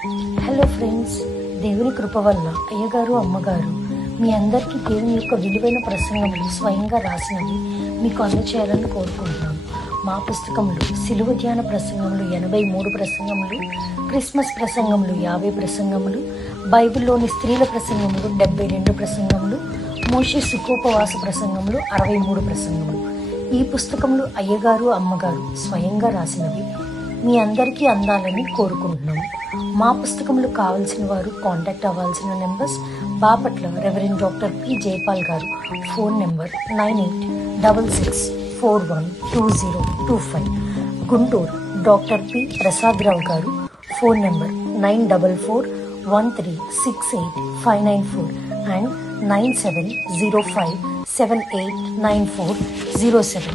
Hello friends, దేవుని కృప వల్ల అయ్యగారు అమ్మగారు మీ అందరికీ దేవుని యొక్క విలువైన ప్రసంగములు స్వయంగా రాసినవి మీకు అందచేయాలని కోరుకుంటున్నాను. మా పుస్తకంలో సిలువ ధ్యాన ప్రసంగములు 83 ప్రసంగములు, క్రిస్మస్ ప్రసంగములు 50 ప్రసంగములు, బైబిల్లోని స్త్రీల ప్రసంగములు 72 ప్రసంగములు, మోషే సుఖోపవాస ప్రసంగములు 63 ప్రసంగములు. ఈ పుస్తకములు అయ్యగారు అమ్మగారు స్వయంగా రాసినవి మీ అందరికీ అందాలని కోరుకుంటున్నాము. మా పుస్తకములు కావాల్సిన వారు కాంటాక్ట్ అవ్వాల్సిన numbers: Bapatla reverend doctor P Jaipal గారు, phone number 9866412025. Guntur doctor P Prasadarao గారు, ఫోన్ నెంబర్ 9413685994 అండ్ 9705789407.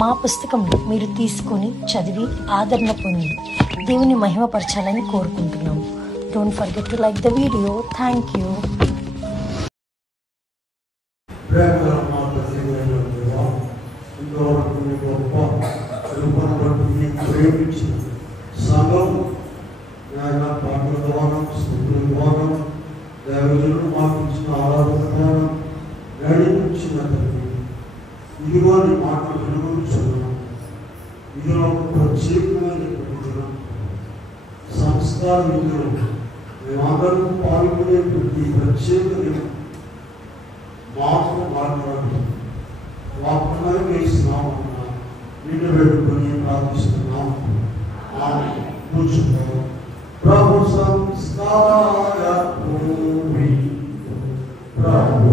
మా పుస్తకంలో మీరు తీసుకొని చదివి ఆదరణ పొంది దేవుని మహిమపరచాలని కోరుకుంటున్నాము. Don't forget to like the video. Thank you. ఇదిగోని మాటలు వెలుగుతున్నాం. ఇందులో ఒక ప్రత్యేకమైనటువంటి సంస్కారం, ఇందులో మేమందరం పాల్గొనేటువంటి ప్రత్యేక మాటలు మాట్లాడుతున్నాం. వాక్యమై వేస్తున్నాం. నిన్ను పెట్టుకుని ప్రార్థిస్తున్నాం. కూర్చున్నాం. ప్రభు సంస్కార భూమి, ప్రభు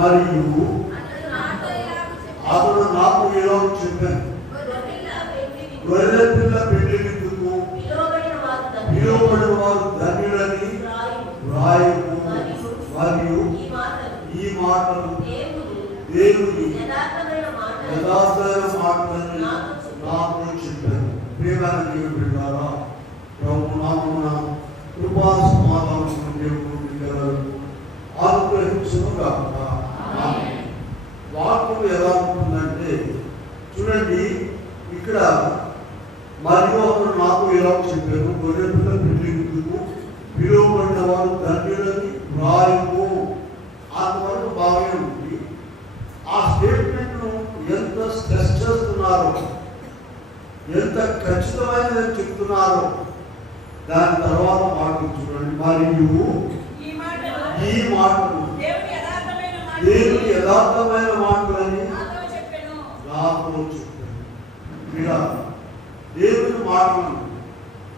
మరియు అతడు నాకు ఇలా చెప్పాను, గొర్రె పిల్ల పెళ్లిందుకు పిలువబడిన వారు ధన్యులని రాయము. మరియు ఈ మాటలు దేవుని యథార్థమైన మాటలని నాకు చెప్పాను. ప్రియమైన దేవుని బిడ్డలారా, ప్రభు నామమున కృపా సమాధానం దేవుడు బిడ్డలకు అనుగ్రహించుగాక. వాక్యం ఎలా ఉంటుందంటే చూడండి, ఇక్కడ మరియు అతను నాకు ఎలా చెప్పాను, గొర్రె పిల్ల పెళ్లిందుకు పిలువబడిన వారు ధన్యులని రాయము. అంతవరకు బాగానే ఉంది. ఆ స్టేట్మెంట్ను ఎంత స్ట్రెస్ చేస్తున్నారో, ఎంత ఖచ్చితమైనదని చెప్తున్నారో, దాని తర్వాత మాటలు చూడండి. మరియు ఈ మాటలు దేవుని యథార్థమైన మాటలని నాతో చెప్పాను. ఇలా దేవుని మాటలు,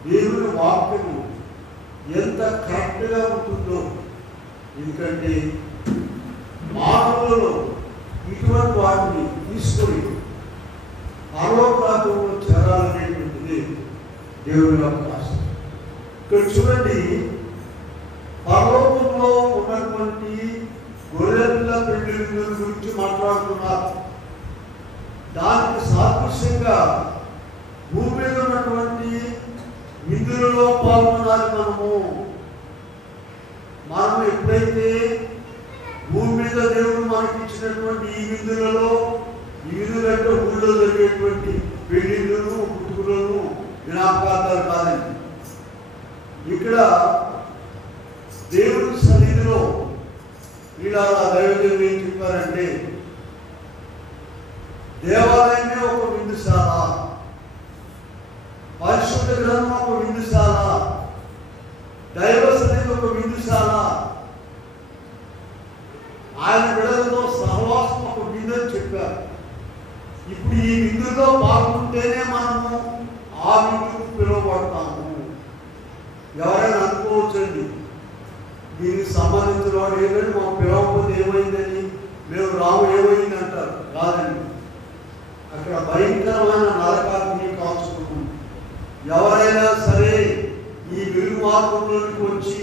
దేవుని వాక్యము ఎంత కరెక్ట్గా ఉంటుందో. ఎందుకంటే మానవులలో ఇటువంటి వాటిని తీసుకొని పరలోకరాజ్యంలో చేరాలనేటువంటిది దేవుని యొక్క ఆశ. ఇక్కడ చూడండి, పరలోకంలో ఉన్నటువంటి గొర్రెపిల్ల పెళ్లి గురించి మాట్లాడుతున్నారు. దానికి సాదృశ్యంగా భూమి మీద ఉన్నటువంటి విందులలో పాల్గొనాలి. మనం ఎప్పుడైతే భూమి మీద దేవుడు మనకి ఇచ్చినటువంటి ఈ విందులలో, ఈ విందులంటే ఊళ్ళో జరిగేటువంటి పెళ్లిళ్ళు, పుట్టుకలను, జ్ఞాపకాలు కాదండి. ఇక్కడ దేవుడి సన్నిధిలో ఇలా దైవజనులు ఏం చెప్పారంటే, దేవాలయమే ఒక విందుశాల, పరిశుద్ధ గ్రంథం ఒక విందుశాల, దైవస్ అనేది ఒక విందుశాల, ఆయన బిడ్డలతో సహవాసం ఒక విందు అని చెప్పారు. ఇప్పుడు ఈ విందులో పాల్గొంటేనే మనము ఆ విందుకు పిలువబడతాము. ఎవరైనా అనుకోవచ్చండి, దీనికి సంబంధించిన వాడు ఏదని మాకు పిలవకపోతే ఏమైందని, మేము రాము ఏమైంది అంటారు. కాదండి, అక్కడ భయంకరమైన నరకాగ్ని కాల్చుకుంటుంది. ఎవరైనా సరే ఈ వెలుగు మార్గంలోకి వచ్చి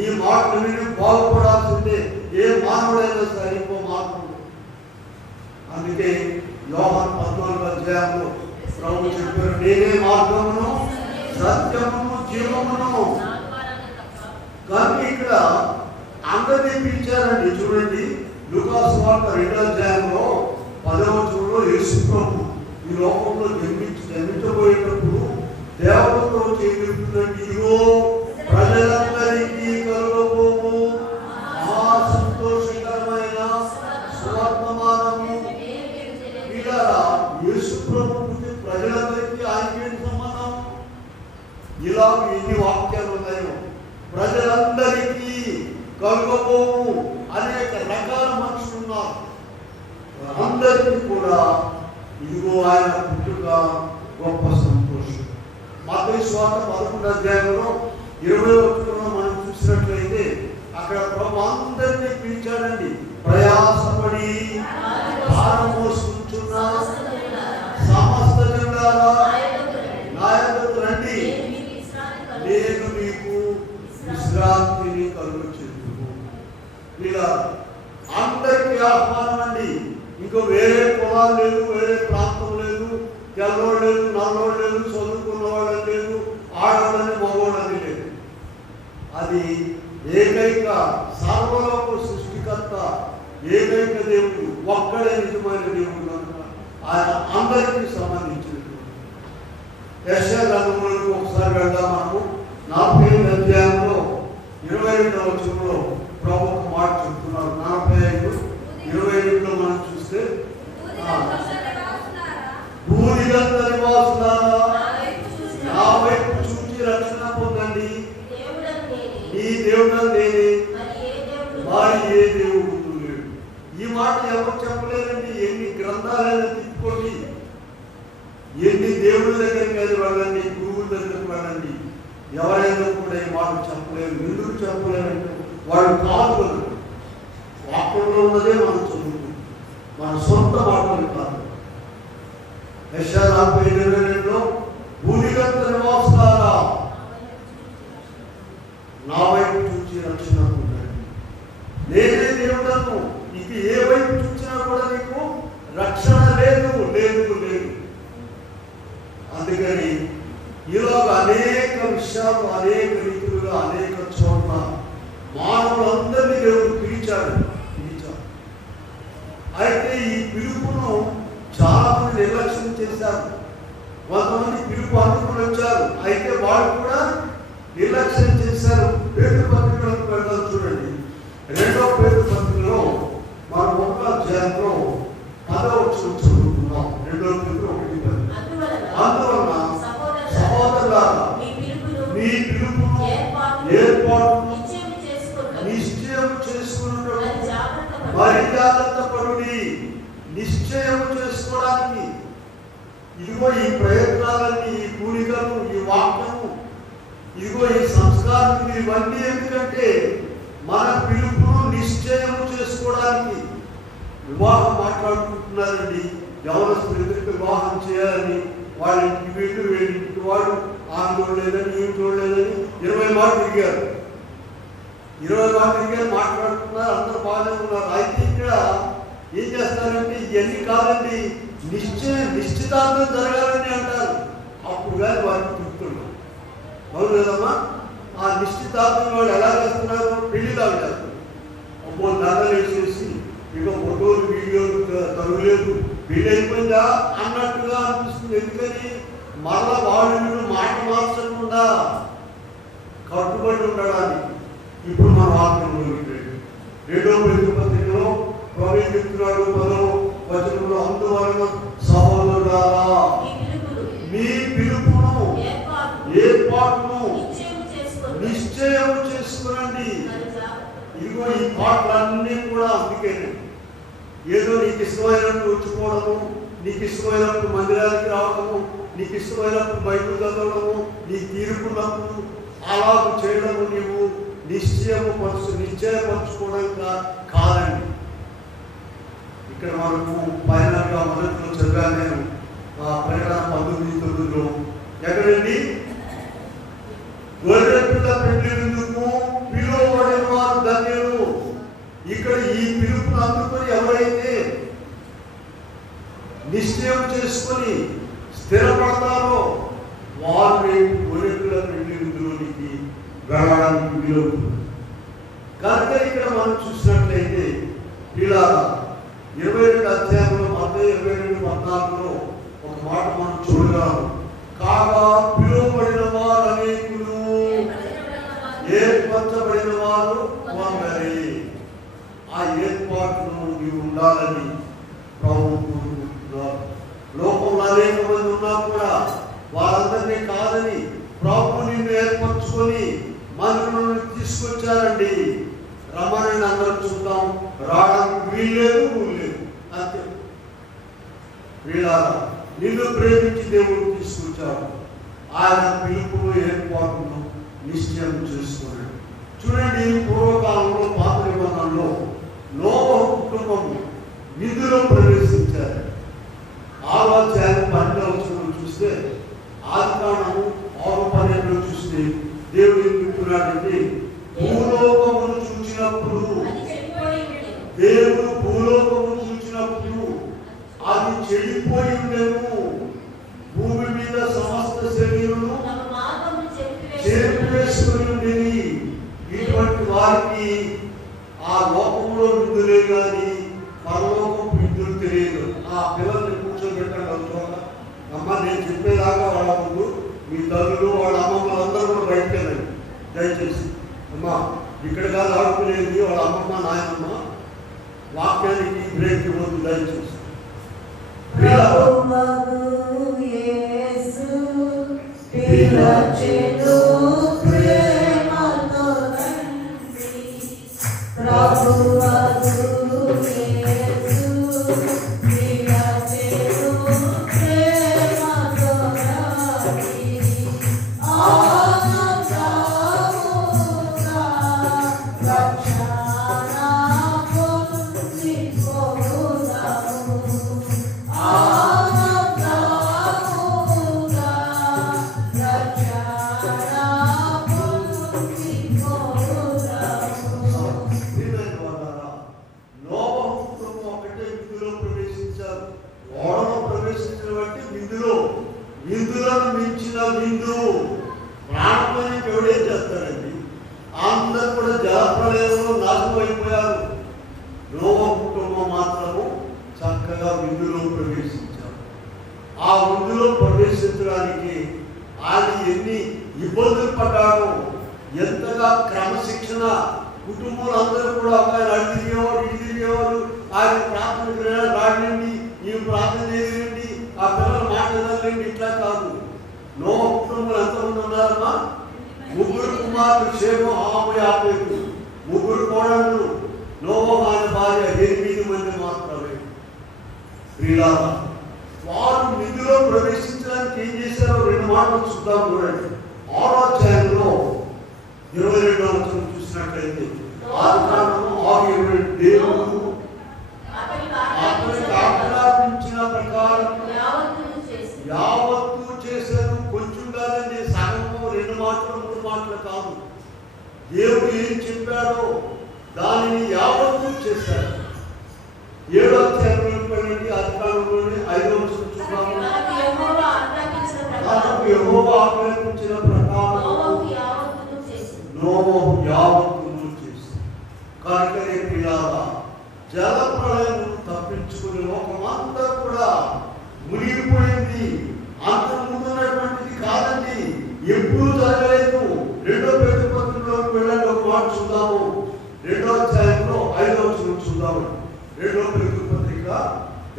ఈ మాటలు విని బాగుపడాల్సిందే. ఏ మానవుడైనా సరే ఇంకో మార్గం. అందుకే యోహాను 14వ అధ్యాయంలో ప్రభు చెప్పారు, నేనే మార్గమును సత్యమును జీవమును. కానీ ఇక్కడ అందరినీ పిలిచారండి. చూడండి, లూకా సువార్త 2వ అధ్యాయంలో 10వ వచనంలో యేసు ప్రభు ఈ లోకంలో జన్మించబోయేటప్పుడు దేవతతో చేరుతుందండి. ఇదిగో ప్రజలందరికీ కలుగబోవు మహా సంతోషకరమైన సువర్తమానము. ఇలా యేసు ప్రభుకి ప్రజలందరికీ ఆయనకి సంబంధం. ఇలా ఎన్ని వాక్యాలు ఉన్నాయో. ప్రజలందరికీ కలుగబోవు అనేక రకాల మనుషులు ఉన్నారు. అందరికీ కూడా ఇదిగో ఆయన పుట్టుక గొప్ప సంతోషం. మత్తయి సువార్త 11వ అధ్యాయంలో 20వ వచనంలో మనం చూసినట్లయితే అక్కడ ప్రభు అందరినీ పిలిచాడండి. ప్రయాసపడి భారం మోసుకుంటున్న సమస్త జనులారా నా యొద్దకు రండి, నేను మీకు విశ్రాంతిని కలుగచేయుదును. ఇలా అందరికీ ఆహ్వానం అండి. ఇంకో వేరే కులాలు లేదు, వేరే ప్రాంతం లేదు, తెల్లవాడు లేదు, నల్లవాడు లేదు, చదువుకున్నవాడు లేదు, ఆడవాళ్ళని మగవాళ్ళని లేదు. అది ఏకైక సర్వలోక సృష్టికర్త, ఏకైక దేవుడు, ఒక్కడే నిజమైన దేవుడు కనుక ఆయన అందరికీ సంబంధించినటువంటి. యెషయా గ్రంథంలోకి ఒకసారి వెళ్దాం. మనము 45వ అధ్యాయంలో 22వ వచనంలో ప్రభు ఒక మాట చెప్తున్నారు. 45:22లో మనం చూస్తే, భూమిగంత నివాసులారా నా వైపు చూచి రక్షణ పొందండి, ఈ దేవుడు నేనే, మరి ఏ దేవుడు లేడు. ఈ మాట ఎవరు చెప్పలేదండి. ఎన్ని గ్రంథాలైనా తిప్పుకోండి, ఎన్ని దేవుడి దగ్గరికి అది వెళ్ళండి, గురువుల దగ్గరికి వెళ్ళండి, ఎవరైనా కూడా ఈ మాట చెప్పలేరు. ఎందుకు చెప్పలేరంటే వాళ్ళు కాదు, వాక్యంలో ఉన్నదే మనం చదువుతుంది, మన సొంత మాటలు కాదు. యెషయా 40:22లో భూమిగంత నివాసులారా నా వైపు చూచి రక్షణ పొందండి, నేనే దేవుడను. ఇక ఏ వైపు చూసినా కూడా నీకు రక్షణ లేదు, లేదు, లేదు. అందుకని ఈలోగా అనేక విషయాలు, అనేక రీతులుగా, అనేక చోట్ల మానవులందరినీ దేవుడు పిలిచాడు. అయితే ఈ పిలుపును చాలా మంది నిర్లక్ష్యం చేశారు. కొంతమంది పిలుపు అందుకుని వచ్చారు, అయితే వాళ్ళు కూడా నిర్లక్ష్యం చేశారు. పేతురు పత్రికలకు వెళ్దాం. చూడండి, 2వ పేతురు పత్రికలో మనం 1వ అధ్యాయంలో 10వ వచనం చదువుకున్నాం. 2వ పేతురు 1:10. అందువలన సహోదరులారా మీ పిలుపును ఏర్పాటును నిశ్చయం చేసుకున్నట్టు మరి జాగ్రత్త పడుడి. నిశ్చయం చేసుకోవడానికి ఇదిగో ఈ ప్రయత్నాలన్నీ, ఈ కూడికలు, ఈ వాక్యము, ఇదిగో ఈ సంస్కారం, ఇవన్నీ ఎందుకంటే మన పిలుపును నిశ్చయం చేసుకోవడానికి. వివాహం మాట్లాడుకుంటున్నారండి, యవనస్తులకు వివాహం చేయాలని, వాళ్ళ ఇంటికి వీళ్ళు, వీళ్ళింటికి వాడు, ఆమె చూడలేదని, ఈమె చూడలేదని 20 మాటలు తిరిగారు. 20 మాటలు తిరిగారు, మాట్లాడుతున్నారు, అందరూ బాగానే ఉన్నారు. అయితే ఇక్కడ ఏం చేస్తారంటే ఇవన్నీ కాదండి, నిశ్చితార్థం జరగాలని అంటారు. అప్పుడు కానీ వారికి తిరుగుతున్నారు. అవును కదమ్మా? ఆ నిశ్చితార్థం వాళ్ళు ఎలా చేస్తున్నారు? పెళ్లిలాగా చేస్తారు. అమ్మో నగలు వేసేసి ఇక ఫోటోలు, వీడియోలు తరుగులేదు, పెళ్ళి అయిపోయిందా అన్నట్టుగా అనిపిస్తుంది. ఎందుకని మరలా వాళ్ళు మాట మార్చకుండా కట్టుబడి ఉండడానికి. ఇప్పుడు మన వాక్యంలో 2వ పేతురు పత్రికలో ప్రభు చెప్తున్నాడు 10వ వచనంలో, అందువలన నీకు ఇష్టమైనప్పుడు వచ్చుకోవడము, నీకు ఇష్టమైనప్పుడు మందిరానికి రావడము, నీకు ఇష్టమైనప్పుడు బైబిల్ చదవడము, నీకు తీరుకున్నప్పుడు అలాగ చేయడము నీవు నిశ్చయపరచుకోవడం కాదండి. ఇక్కడ మనకు ఫైనల్గా మొదట్లో చదివాను నేను ప్రకటన 19:9 ఎక్కడండి? గొర్రె పిల్ల పెళ్లి విందుకు పిలువబడిన వారు ధన్యులు. ఇక్కడ ఈ పిలుపును అందుకొని ఎవరైతే నిశ్చయం చేసుకొని స్థిరపడతారో వారు గొర్రె పిల్ల పెళ్లి విందులోనికి వెళ్ళడానికి వీలు. కనుక ఇక్కడ మనం చూసినట్లయితే ఇలా 22 అధ్యాయంలో 22:14 ఒక మాట మనం చూడగలం. కాగా పిలువబడిన వారు అనేకులు, ఏర్పరచబడిన వారు కొందరి. ఆ ఏర్పాటును నీవు ఉండాలని ప్రభు కోరుకుంటున్నారు. లోకంలో అనేక మంది ఉన్నా కూడా వారందరినీ కాదని ప్రభు నిన్ను ఏర్పరచుకొని మందిరంలో తీసుకొచ్చారండి. రమ్మని అందరూ చూద్దాం, రావడానికి వీల్లేదు అంతే. వీళ్ళారా నిన్ను ప్రేమించి దేవుడు తీసుకొచ్చాడు. ఆయన పిలుపును ఏర్పాటును నిశ్చయం చేసుకున్నాడు. చూడండి, పూర్వకాలంలో పాత నిబంధనలో నోవహు కుటుంబం విందులో ప్రవేశించారు. 6వ అధ్యాయం 12వ చూస్తే, ఆదికాండము 6:12 చూస్తే దేవుడు ఏం చెప్తున్నాడంటే, భూలోకమును చూచినప్పుడు, దేవుడు భూలోకమును చూచినప్పుడు అది చెడిపోయి ఉండేను, భూమి మీద సమస్త శరీరులు చేర్పివేసుకుని ఉండేది. ఇటువంటి వారికి ఆ లోకంలో విందులే కానీ పరలోకం విందులు తెలియదు. ఆ పిల్లల్ని కూర్చోబెట్టండి అవుతుందా అమ్మ, నేను చెప్పేదాకా వాళ్ళ ముందు మీ తల్లులు వాళ్ళ అమ్మమ్మలు అందరూ కూడా బయటకు వెళ్ళండి దయచేసి. అమ్మా ఇక్కడ కాదు ఆడుకునేది, వాళ్ళ అమ్మమ్మ నాయనమ్మ, వాక్యానికి బ్రేక్ ఇవ్వద్దు దయచేసి. విందులను మించిన విందు ప్రాణమైన ఎవడేం చేస్తారండి? అందరూ కూడా జలప్రలయంలో నాశనం అయిపోయారు. నోవహు కుటుంబం మాత్రము చక్కగా విందులో ప్రవేశించారు. ఆ విందులో ప్రవేశించడానికి ఆయన ఎన్ని ఇబ్బందులు పడ్డాడో, ఎంతగా క్రమశిక్షణ, కుటుంబంలో అందరూ కూడా ఒక ఆయన అడి తిరిగేవాడు, ఇటు తిరిగేవాడు. ఆయన ప్రార్థన రాడండి, ఈ ప్రార్థన చేయండి, ఆ పిల్లలు మాట్లాడాలండి, ఇట్లా కాదు. నోవహు కుటుంబంలో ఎంతమంది ఉన్నారమ్మా? 3 కుమారులు, షేము, హాము, యాఫేతు. 3 కోడళ్ళు. నోవహు ఆయన భార్య 8 మంది మాత్రమే. ప్రియులారా, వారు నిధిలో ప్రవేశించడానికి ఏం చేశారో 2 మాటలు చూద్దాం. చూడండి, 6వ అధ్యాయంలో 22వ వచనం చూసినట్లయితే, ఆదికాండము 6:22 దేవుడు అతనికి ఆజ్ఞాపించిన ప్రకారం యావత్తు చేశాను. కొంచెం కాదండి, సగము, 2 మాటలు 3 మాటలు కాదు. దేవుడు ఏం చెప్పాడో దానిని యావత్తు చేశాడు. 7వ అధ్యాయంలో వెళ్ళండి, ఆదికాండంలోని 5వ వచనం చూద్దాము. తనకు యెహోవా ఆజ్ఞాపించిన ప్రకారం నోవహు యావత్తును చేశాడు. కనుకనే పిల్లారా, జల ప్రళయం తప్పించుకుని లోకమంతా కూడా మునిగిపోయింది. అంత ముందున్నటువంటిది కాదండి, ఎప్పుడు జరగలేదు. 2వ పేతురు పత్రికలోకి వెళ్ళండి, ఒక మాట చూద్దాము. 2వ అధ్యాయంలో 5వ వచనం చూద్దాము. 2వ పేతురు పత్రిక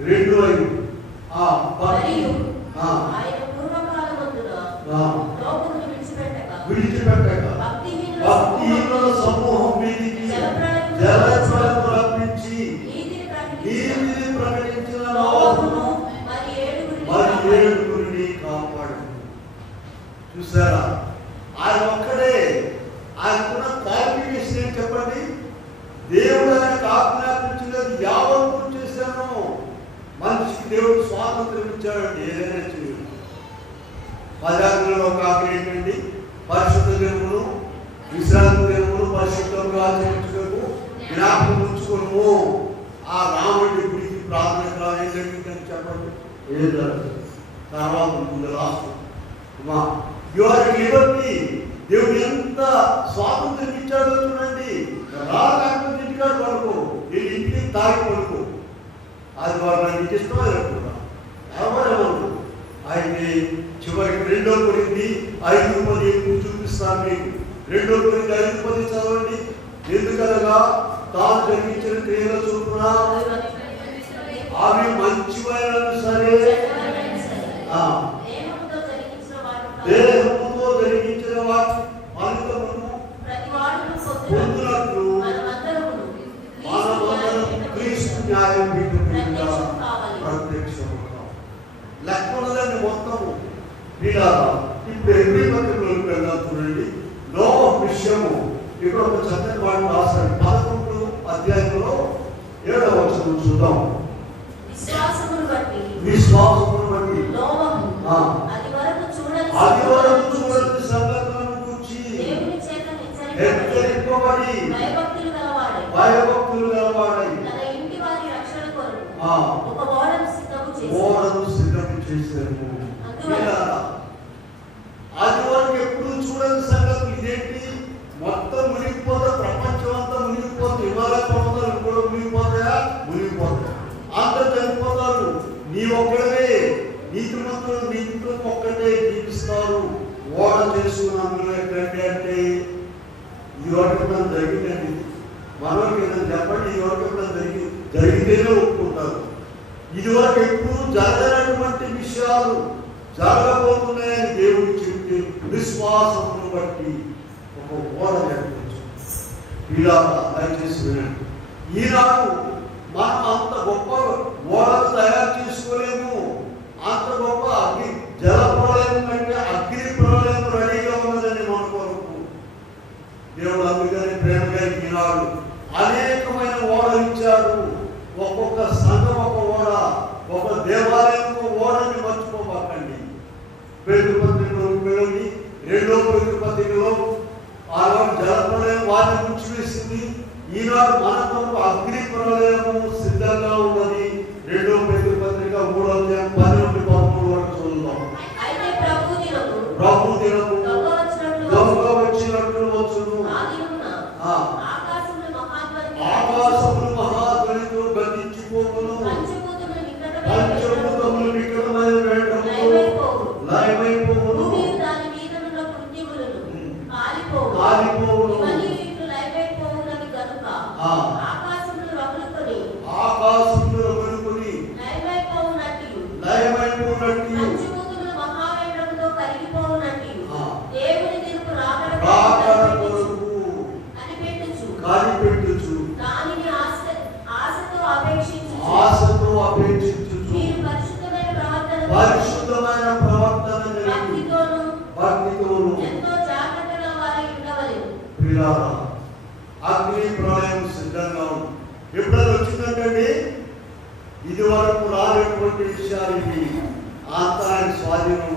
2:5. విడిచిపెట్టక భక్తిహీనుల సమూహం మీదికి జలప్రళయం రప్పించి నీతిని ప్రకటించిన నోవహును మరి ఏడుగురిని కాపాడు. చూసారా, ఆయన ఒక్కడే. ఆయనకున్న క్వాలిఫికేషన్ ఏంటి చెప్పండి? దేవుడు ఆయనకు ఆజ్ఞాపించినది యావత్తు చేశాను. మనిషికి దేవుడు స్వాతంత్రం ఇచ్చాడండి, ఏదైనా చేయడు. 10 ఆజ్ఞలలో ఒక ఆజ్ఞ ఏంటండి? పరిశుద్ధ దినమును విశ్రాంతి దినమును పరిశుద్ధంగా ఆచరించుటకు జ్ఞాపకం ఉంచుకోను. ఆ రాముడి గుడికి ప్రార్థన ఏం జరిగిందని చెప్పండి? ఏం జరుగుతుంది? తర్వాత ముందు లాస్ట్ యువతి దేవుడు ఎంత స్వాతంత్రం ఇచ్చాడో చూడండి. రాకపోతే ఇంటికాడు పడుకో, వీళ్ళు ఇంటికి తాగి పడుకో, అది వాళ్ళు నీకు ఇష్టమైనట్టుగా ఎవరేమన్నా. అయితే చివరికి 2 కొరింథీ 5:10 చూపిస్తాను మీకు. 2 కొరింథీ 5:10 చదవండి. ఎందుకనగా తాను జరిగించిన క్రియల చొప్పున అవి మంచివైన సరే దేహముతో జరిగించిన వాటి ఫలితమును పొందునట్లు మనమందరం క్రీస్తు న్యాయపీఠముగా ప్రత్యక్షము లెక్కలన్నీ మొత్తము ఇలా. ఇప్పుడు ఎవ్రీ పత్రికలోకి వెళ్దాం చూడండి. నోవహు విషయము ఇక్కడ ఒక చక్కని మాట రాశాడు. 11వ అధ్యాయంలో 7వ వచనం చూద్దాం. విశ్వాసమును బట్టి నోవహు అది వరకు చూడని సంగతులను గురించి హెచ్చరింపబడి భయభక్తులు గలవాడై ఓడను సిద్ధం చేశారు. అది వరకు ఎప్పుడు చూడని సంగతులు ఇదేంటి? మొత్తం మునిగిపోతే, ప్రపంచం అంతా మునిగిపోతే, హిమాలయ పర్వతాలు కూడా మునిగిపోతాయా? మునిగిపోతాయి. అందరూ చనిపోతారు. నీ ఒక్కడే, నీతిమంతులు నీ ఇంట్లో ఒక్కటే జీవిస్తారు. ఓడ చేసుకుని అందులో ఎక్కడంటే అంటే ఈ వరకు ఎప్పుడైనా జరిగిందండి? మనకి ఏదైనా చెప్పండి, ఈ వరకు ఎప్పుడైనా జరిగితేనే ఒప్పుకుంటారు. ఇది వరకు ఎప్పుడు జరగనటువంటి విషయాలు జరగబోతున్నాయని దేవుడు చెప్తే విశ్వాసమును బట్టి ఒక ఓడ నేర్పించు. ఇలా దయచేసి వినండి. ఈనాడు మనం అంత గొప్ప ఓడలు తయారు చేసుకోలేము. అంత గొప్ప అగ్ని జల ప్రళయం కంటే అగ్ని ప్రళయం రెడీగా ఉన్నదని మన కొరకు దేవుడు అందుకని ప్రేమగా ఈనాడు అనేకమైన ఓడలు ఇచ్చాడు. ఒక్కొక్క సంఘం ఒక ఓడ, ఒక దేవాలయం ఒక ఓడని మర్చిపోబాకండి. పేతురు పత్రికలోకి వెళ్ళండి. 2వ పేతురు పత్రికలో ఆనాడు జల ప్రళయం వారిని ముంచివేసింది. ఈనాడు మన కొరకు అగ్ని ప్రళయము సిద్ధంగా ఉన్నది. 2వ పేతురు పత్రిక 3వ అధ్యాయం 10-13 వరకు చదువుదాం. ప్రభు దినము దొంగ వచ్చినట్లు వచ్చును. ఆకాశములు మహాధ్వనితో గతించిపోవును. పంచభూతములు వికటమైన వేగముతో లయమైపోవును. కాలిపోవును. ఆకాశములు రగులుకొని లయమైపోవునట్టు కనిపెట్టుచు ఆశతో అపేక్షించు పరిశుద్ధమైన ప్రవర్తన భక్తితోను అగ్ని ప్రళయం సిద్ధంగా ఉంది. ఎప్పుడైనా వచ్చిందంటే ఇది వరకు రానటువంటి విషయాలు ఇవి. ఆత్మాని స్వాధీనం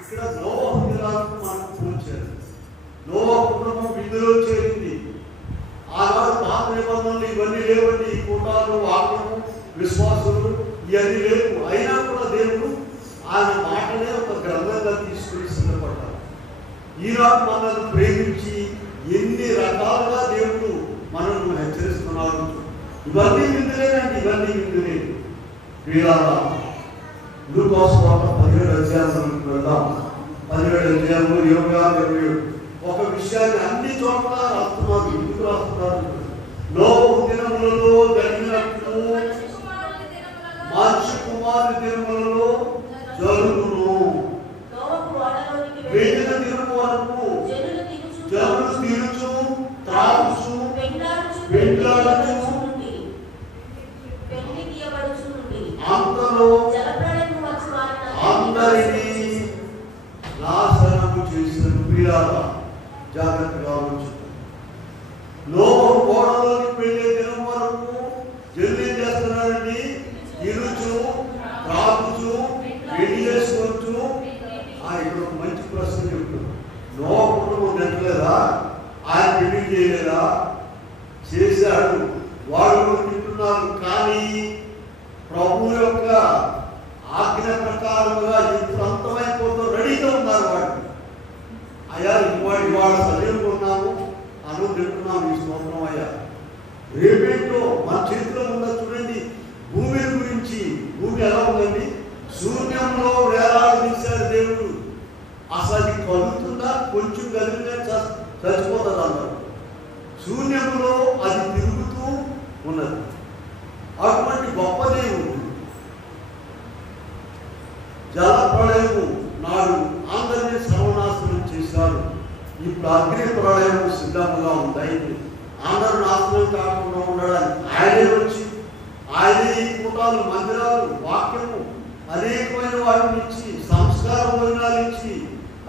ఇక్కడ నోవహు దినాలకు మనకు పోల్చారు. నోవహు కుటుంబం విందులో చేరింది. ఆనాడు పాత నిబంధనలు ఇవన్నీ లేవండి. ఈ కూటాలు, ఆత్మము, విశ్వాసులు ఇవన్నీ లేవు. అయినా కూడా దేవుడు ఆయన మాటనే ఒక గ్రంథంగా తీసుకుని సిద్ధపడ్డారు. ఈనాడు మనల్ని ప్రేమించి ఎన్ని రకాలుగా దేవుడు మనల్ని హెచ్చరిస్తున్నాడు. ఇవన్నీ విందులేనండి, ఇవన్నీ విందులే. వీళ్ళారా లూకా సువార్త 17వ అధ్యాయంలోకి వెళ్దాం. 17వ అధ్యాయంలో 26-27 ఒక విషయాన్ని అన్ని చోట్ల రాస్తున్నారు. ఎందుకు రాస్తున్నారు? నోవహు దినములలో జరిగినట్లు మనుష్య కుమారుని దినములలో జరుగును. వెయ్యిన దినము వరకు జనులు తిరుచు త్రాగుచు పెండ్లాడుచు అంతలో అందరినీ నాశనము చేసిన ప్రియారా జాగ్రత్తగా ఉంచు. నోవహు ఓడలోకి వెళ్ళే దినం వరకు జల్లి చేస్తున్నారండి. తిరుచు త్రాగుచు పెళ్లి చేసుకోవచ్చు. ఇక్కడ ఒక మంచి ప్రశ్న చెప్తాను. నోవహు కుటుంబం తింటలేదా? ఆయన పెళ్లి చేయలేదా? చేశాడు. వాళ్ళు తింటున్నారు. కానీ ప్రభు యొక్క ఆజ్ఞ ప్రకారంగా ఇప్పుడు అంతమైపోతూ రెడీగా ఉన్నారు. వాళ్ళు అయ్యా ఇవాళ సజీవంగా ఉన్నాము, అను తింటున్నాము. ఈ స్తోత్రం అయ్యా. రేపేంటో మన చేతిలో ఉందా చూడండి. భూమి గురించి, భూమి ఎలా ఉందండి? శూన్యంలో వేలాడదీశాడు దేవుడు. అసలు అది కలుగుతుందా? కొంచెం కదిలితే చచ్చిపోతుంది అన్నారు. శూన్యంలో అది తిరుగుతూ ఉన్నది. అటువంటి గొప్ప దేవుడు జల ప్రళయము నాడు అందరినీ సర్వనాశనం చేశాడు. ఇప్పుడు అగ్ని ప్రళయం సిద్ధంగా ఉంది. అందరూ నాశనం కాకుండా ఉండడానికి ఆయనే వచ్చి, ఆయనే ఈ కూటాలు, మందిరాలు, వాక్యము అనేకమైన వాటిని ఇచ్చి, సంస్కార భోజనాలు ఇచ్చి,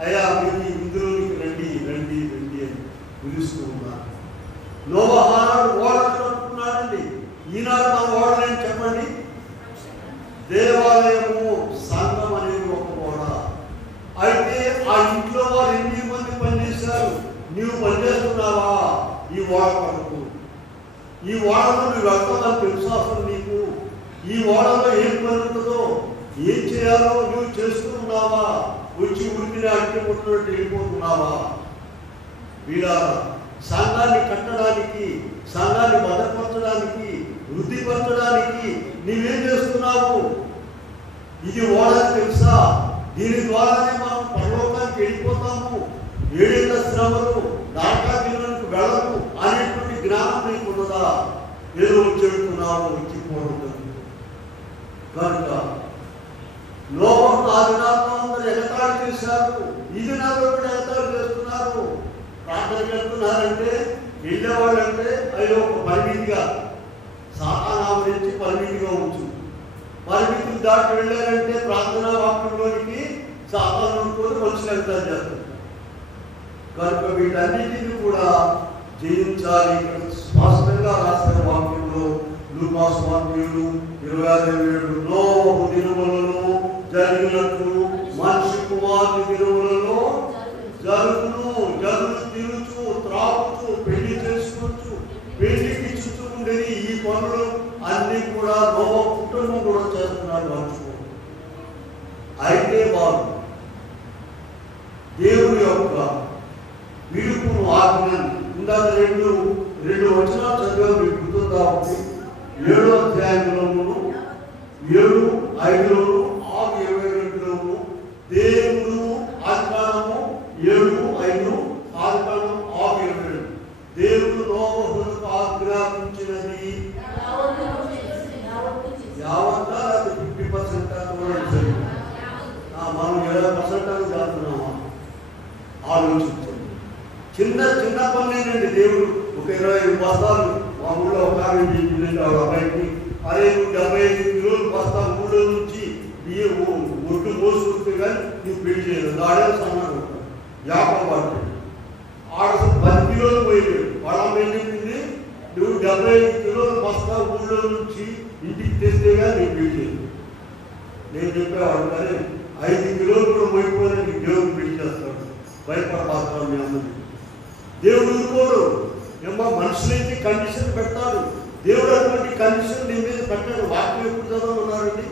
అయ్యా మీరు ఇందులోనికి రండి రండి రండి అని పిలుస్తూ ఉన్నారు. నోవహు ఆనాడు ఓడలు కట్టుకున్నాడండి. ఈనాడు మన ఓడలేని చెప్పండి. దేవాలయము, సంఘం అనేది ఒక ఓడ. అయితే ఆ ఇంట్లో వారు 8 మంది పనిచేశారు. నీవు పనిచేస్తున్నావా? ఈ ఓడ కొరకు. ఈ ఓడలో నువ్వు వెళ్తావని తెలుసా అసలు నీకు? ఈ ఓడలో ఏం పని ఉంటుందో, ఏం చేయాలో నువ్వు చేస్తూ ఉన్నావా? వచ్చి ఉడికిన అట్టి ముట్టినట్టు వెళ్ళిపోతున్నావా? వీళ్ళ సంఘాన్ని కట్టడానికి, సంఘాన్ని భద్రపరచడానికి, వృద్ధిపరచడానికి నీవేం చేస్తున్నావు? ఇది ఓడని తెలుసా? దీని ద్వారానే మనం పరలోకానికి వెళ్ళిపోతాము. 7 ఏళ్ల శ్రమలు నరకాగ్నికి వెళ్ళము అనేటువంటి జ్ఞానం నీకు ఉన్నదా? ఏదో చెడుతున్నావు, వచ్చిపోవడం. కనుక లోపం ఆ దినాల్లో అందరూ ఎగతాళి చేశారు. ఈ దినాల్లో కూడా ఎగతాళి చేస్తున్నారు. ప్రార్థన చేస్తున్నారంటే, వెళ్ళేవాళ్ళంటే అవి ఒక పరిమితిగా, సాతాను ఆవరించి పరిమితిగా ఉంచు. పరిమితులు దాటి వెళ్ళారంటే ప్రార్థనా వాక్యంలోనికి సాతాను అనుకోని మనుషులు ఎగతాళి చేస్తారు. కనుక వీటన్నిటిని కూడా జయించాలి. స్పష్టంగా రాసిన వాక్యంలో లూకా సువార్త 7:26 నోవహు దినములలో జరిగినట్లు మనిషి కుమారుని దినములలో జరుగును. జరులు తిరుచు త్రాగుచు పెళ్లి చేసుకోవచ్చు. పెళ్లికి చుట్టూ ఉండేది ఈ పనులు అన్ని కూడా నోవహు కుటుంబం కూడా చేస్తున్నారు మనుషులు. అయితే వారు దేవుని యొక్క విడుపును ఆజ్ఞను ఇందాక రెండు వచనాలు చదివా మీకు గుర్తుందా ఉంది. 7వ అధ్యాయంలోను 7:5, 6:22 దేవుడు ఆజ్ఞానము 7:5, ఆజ్ఞానం 6:22 దేవుడు నోవహుకు ఆజ్ఞాపించినది యావత్తా 50% మనం 20% చేస్తున్నామా? ఆలోచించండి. చిన్న చిన్న పనులేనండి. దేవుడు ఒక 25 బస్తాలు మా ఊళ్ళో ఒక ఆమె అబ్బాయికి, అదే 75 కిలోలు బస్తా ఊళ్ళో నుంచి బియ్యం ఒడ్డు మోసుకొస్తే కానీ నువ్వు పెళ్లి చేయలేదు. ఆడే సన్నాడు 50 పడుతుంది. ఆడ 10 కిలోలు పోయలేదు. వాళ్ళ చెప్పింది నువ్వు 75 కిలోలు బస్తా ఊళ్ళో నుంచి ఇంటికి తెస్తే కానీ నువ్వు పెళ్లి చేయలేదు. నేను చెప్పేవాడు కానీ 5 కిలోలు కూడా మోయిపోయినా నీకు దేవుడు పెళ్లి చేస్తాడు. భయపడబాస్తాడు మీ అమ్మని. దేవుడు ఊరుకోడు. ఏమో మనుషులైతే కండిషన్ పెడతాడు. దేవుడు అటువంటి కండిషన్ నీ మీద పెట్టాడు. వాక్యం ఎప్పుడు చదవమన్నారండి?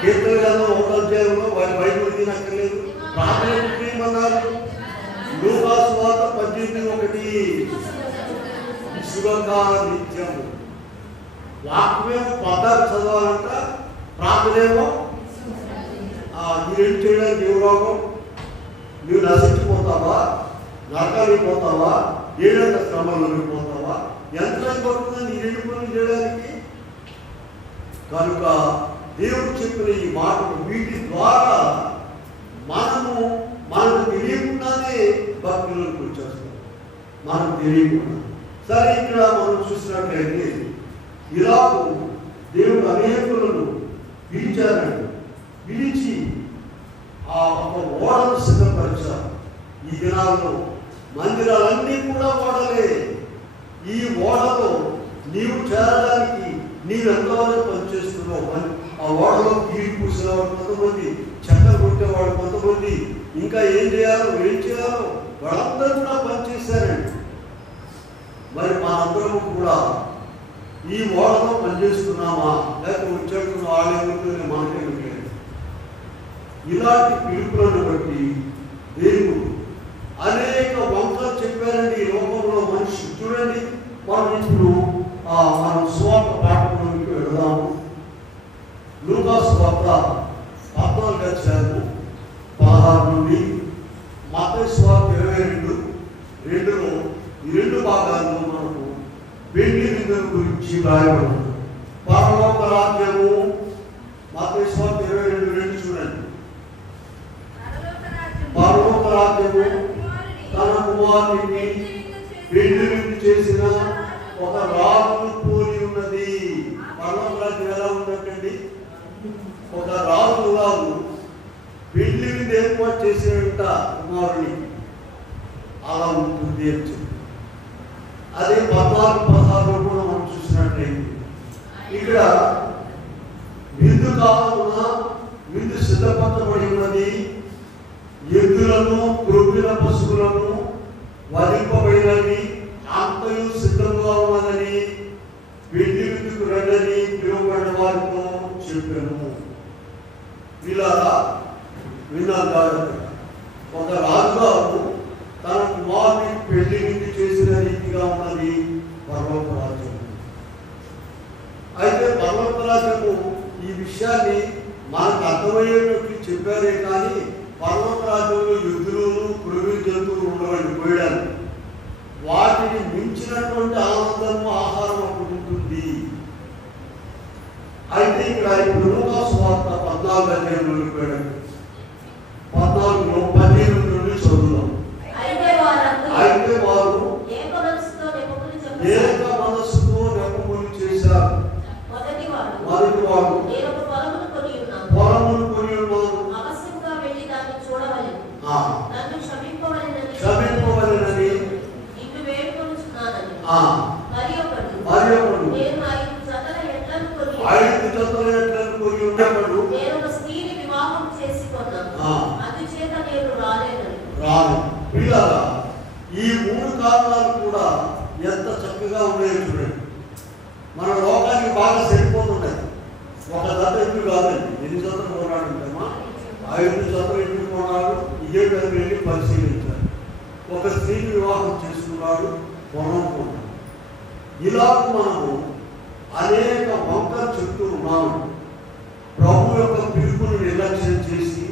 కీర్తన కదా 1వ అధ్యాయంలో బైబిల్ తినక్కర్లేదు. ప్రార్థన ఎప్పుడు చేయమన్నారు? లూకా సువార్త 18:1 శుభంగా నిత్యము. వాక్యమేమో పదాలు చదవాలంట, ప్రార్థనేమో మీరేం చేయడానికి దేవుడు రావడం. నువ్వు నశించిపోతావా? నరకానికి పోతావా, ఏడంత శ్రమలోకి పోతావా? ఎంత పడుతుందని ఈ రెండు పనులు చేయడానికి? కనుక దేవుడు చెప్పిన ఈ మాటలు వీటి ద్వారా మనకు తెలియకుండానే భక్తులకు వచ్చేస్తాం. మనకు తెలియకుండా. సరే, ఇక్కడ మనం చూసినట్లయితే ఇలాగూ దేవుడు అనేకులను పిలిచారండి. పిలిచి ఆ ఒక ఓడను సిద్ధపరిచారు. ఈ దినాల్లో మందిరాలన్నీ కూడా ఓడలే. ఈ ఓడలో నీవు చేరడానికి నీవెంతవరకు పనిచేస్తున్నావు అని ఆ ఓడలో నీరు పూసేవాడు కొంతమంది, చెక్కలు కొట్టేవాడు కొంతమంది, ఇంకా ఏం చేయాలో వాళ్ళందరూ కూడా పనిచేశారండి. మరి మనందరము కూడా ఈ ఓడలో పనిచేస్తున్నామా, లేక వచ్చేస్తున్న వాళ్ళేమిటో మనకే లేదు. ఇలాంటి పిలుపులను బట్టి దేవుడు అనేక వంకలు చెప్పారండి ఈ లోకంలో మనిషి. చూడండి, మనం ఇప్పుడు మనం సువార్త పాఠంలోకి వెళదాము. లూకా సువార్త 14వ అధ్యాయము 16 నుండి మత్తయి సువార్త 22:2లో ఈ రెండు భాగాల్లో మనకు పెళ్లి విందుల గురించి రాయబడింది. పరలోక రాజ్యము మత్తయి సువార్త 22:2 చూడండి. పరలోక రాజ్యము తన కుమారునికి పెళ్లి విందు చేసిన ఒక రాజును పోలి ఉన్నది. పరలోక రాజ్యం ఎలా ఉందండి? ఒక రాజు పెళ్లి విందు ఏర్పాటు చేసినంట కుమారునికి. అలా ఉంటుంది అని చెప్పి అదే 14-16 కూడా మనం చూసినట్లయితే ఇక్కడ విందు కావాలన్నా విందు సిద్ధపరచబడి ఉన్నది. ఎద్దులను, క్రొవ్విన పశువులను వధింపబడినవి అంతయు సిద్ధంగా ఉన్నదని పెళ్లి విందుకు రండని పిలువబడిన వారితో చెప్పాను. ఇలా విన్నాను. ఒక రాజుగారు తన కుమారుని పెళ్లి విందు చేసిన రీతిగా ఉన్నది పరలోక రాజ్యం. అయితే పరలోక రాజ్యము ఈ విషయాన్ని మనకు అర్థమయ్యేటట్టు చెప్పారే కానీ పరలోక రాజ్యంలో యుద్ధులను, పురుగు జంతువులు ఉండవండి పోయడానికి. వాటిని మించినటువంటి ఆనందము, ఆహారం అప్పుడు ఉంటుంది. అయితే ఇక్కడ ఇప్పుడు లూకా సువార్త 14వ అధ్యాయంలోకి పోయాడు. 14లో 15 నుండి చదువుదాం. అయితే వారు ఏక మనస్సుతో నెపములు చేశారు. మొదటివాడు పొలమును కొని ఉన్నాను, క్షమింపవలెనని మరి ఒకడు 5 జతల ఎడ్లను కొని ఉన్నప్పుడు రాను. పిల్లరా, ఈ 3 కారణాలు కూడా ఎంత చక్కగా ఉన్నాయో చూడండి. మన లోకానికి బాగా సరిపోతున్నాయి. ఒక జత ఎట్లు కాదండి, 8 జతలు కొన్నాడు ఉంటామా, 5 జతలు ఎట్లు కొన్నాడు. ఇదే పేరు వెళ్ళి పరిశీలించారు. ఒక స్త్రీని వివాహం చేసుకున్నాడు, కొనుక్కున్నాడు. ఇలాగ మనము అనేక వంకలు చెప్తూ ఉన్నాము. ప్రభు యొక్క పిలుపును నిర్లక్ష్యం చేసి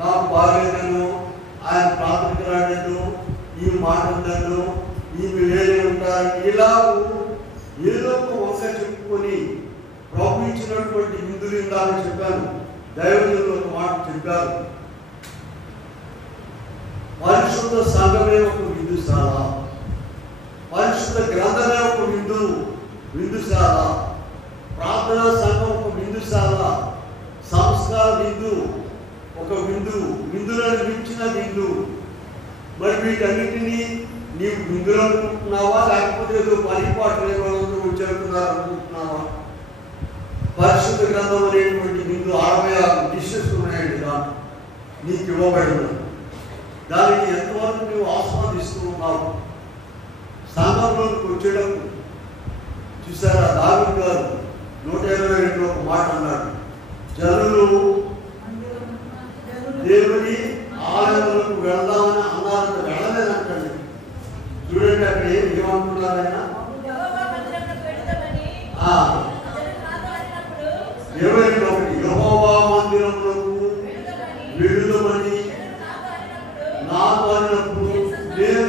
నాకు బాగాలేదను, ఆయన ప్రాథమిక రాడను, ఈ మాట ఉందను, ఈమె వేరే ఉంటారు, ఇలాగూ ఏదో ఒక వంక చెప్పుకొని ప్రభు ఇచ్చినటువంటి విందులు ఇందాక చెప్పాను. దైవజనులు ఒక మాట చెప్పారు, పరిశుద్ధ సంఘమే ఒక విందుశాల, పరిశుద్ధ గ్రంథమే ఒక విందుశాల, ప్రార్థనా సంఘం ఒక విందుశాల, సంస్కార విందు ఒక విందులను మించిన విందు. మరి వీటన్నిటినీ నీవు విందులు అనుకుంటున్నావా, లేకపోతే ఏదో పరిపాటు వచ్చేస్తున్నారు అనుకుంటున్నావా? పరిశుద్ధ గ్రంథం అనేటువంటి విందు 66 డిషెస్ ఉన్నాయండి. దాంట్లో నీకు ఇవ్వబడిన దానికి ఎంతవరకు నువ్వు ఆస్వాదిస్తూ ఉన్నావు? సంఘంలోకి వచ్చేటప్పుడు చూసారా, దావీదు గారు 122 ఒక మాట అన్నాడు, జనులు దేవుని ఆలయంలోకి వెళ్దామని అన్నారు, వెళ్ళలేదంటండి. చూడండి అక్కడ ఏమంటున్నారు ఆయన, 21 యెహోవా మందిరములకు వెళుదమని నాకు అన్నప్పుడు నేను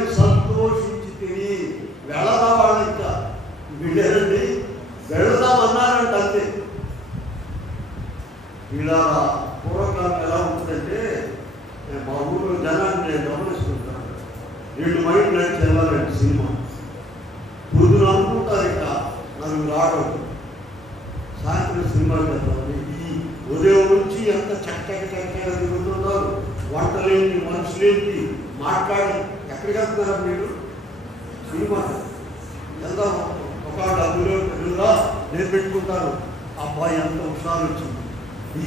నడిచి వెళ్ళాలండి సినిమా. పొద్దున అనుకుంటారు ఇక నలుగురు రావడం, సాయంత్రం సినిమాకి వెళ్తామని. ఈ ఉదయం నుంచి ఎంత చక్కగా తిరుగుతున్నారు, వంటలేంటి మనుషులేంటి మాట్లాడి ఎక్కడికి వెళ్తున్నారా మీరు? సినిమా వెళ్దాం, ఒక డబ్బులో తెలుగుగా నేను పెట్టుకుంటాను. అబ్బాయి ఎంత హుషారు వచ్చింది.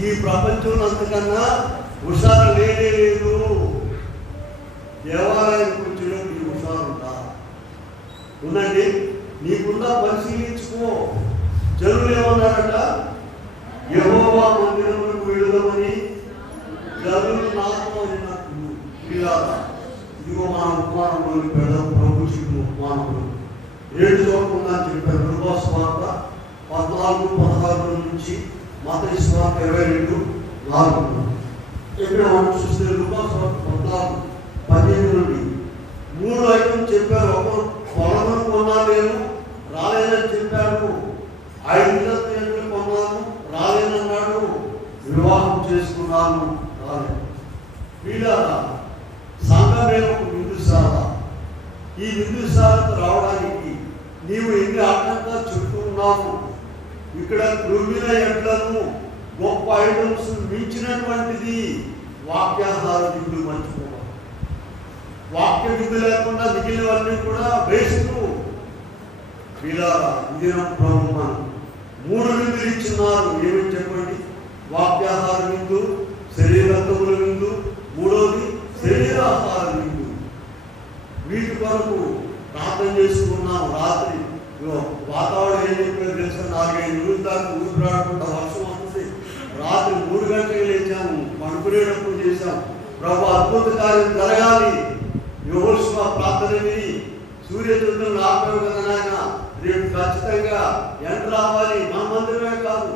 ఈ ప్రపంచంలో అంతకన్నా హుషారు లేనే లేదు. దేవాలయానికి వచ్చిన నీ హుషారు ఉంటా ఉందండి. నీకున్నా పరిశీలించుకో. జనులు ఏమన్నారట? యెహోవా మందిరములకు వెళుదామని జనులు నాతో అన్నప్పుడు ఇదిగో మన ఉపమానంలోకి పెడదాం. ప్రభు చెప్పిన ఉపమానంలో 7 చోట్ల అని చెప్పారు. లూకాసు వార్త 14-16 నుంచి మత్తయి వార్త 22-4. ఇక్కడ మనం చూస్తే లూకాసు వార్త 14-15 నుండి 3 ఐటమ్ చెప్పారు. ఒకరు పొలం కొన్నా నేను రాలేదని చెప్పాడు. 5 గంటలు కొన్నాను రాలేనన్నాడు. వివాహం చేసుకున్నాను రాలేదు. వీళ్ళ సంఘమే ఒక విందుశాల. ఈ విందుశాలకు రావడానికి నీవు ఎన్ని ఆటంగా చెప్తున్నావు. ఇక్కడ క్రొవ్విన ఎడ్లను గొప్ప ఐటమ్స్ మించినటువంటిది వాక్యాహార విందు. మర్చిపోవాలి. వాక్య విందు లేకుండా మిగిలినవన్నీ కూడా వేసుకు. వీళ్ళారా ఇది ప్రభు మనం 3 విందులు ఇచ్చినారు. ఏమని చెప్పండి? వాక్యాహార విందు, శరీరత్వముల విందు, 3వది శరీరాహార విందు. వీటి కొరకు ప్రార్థన చేసుకున్నాం. రాత్రి వాతావరణం ఏం చెప్పారు తెలుసా? 4-5 రోజుల దాకా ఊపిరాడకుండా వర్షం వస్తుంది. రాత్రి 3 గంటలకు లేచాము. పడుకునేటప్పుడు చేశాం. ప్రభు అద్భుత కార్యం జరగాలి. యెహోషువ ప్రార్థన విని సూర్యచంద్రులు ఆపావు కదా నాయన, రేపు ఖచ్చితంగా ఎండ రావాలి. మన మందిరమే కాదు,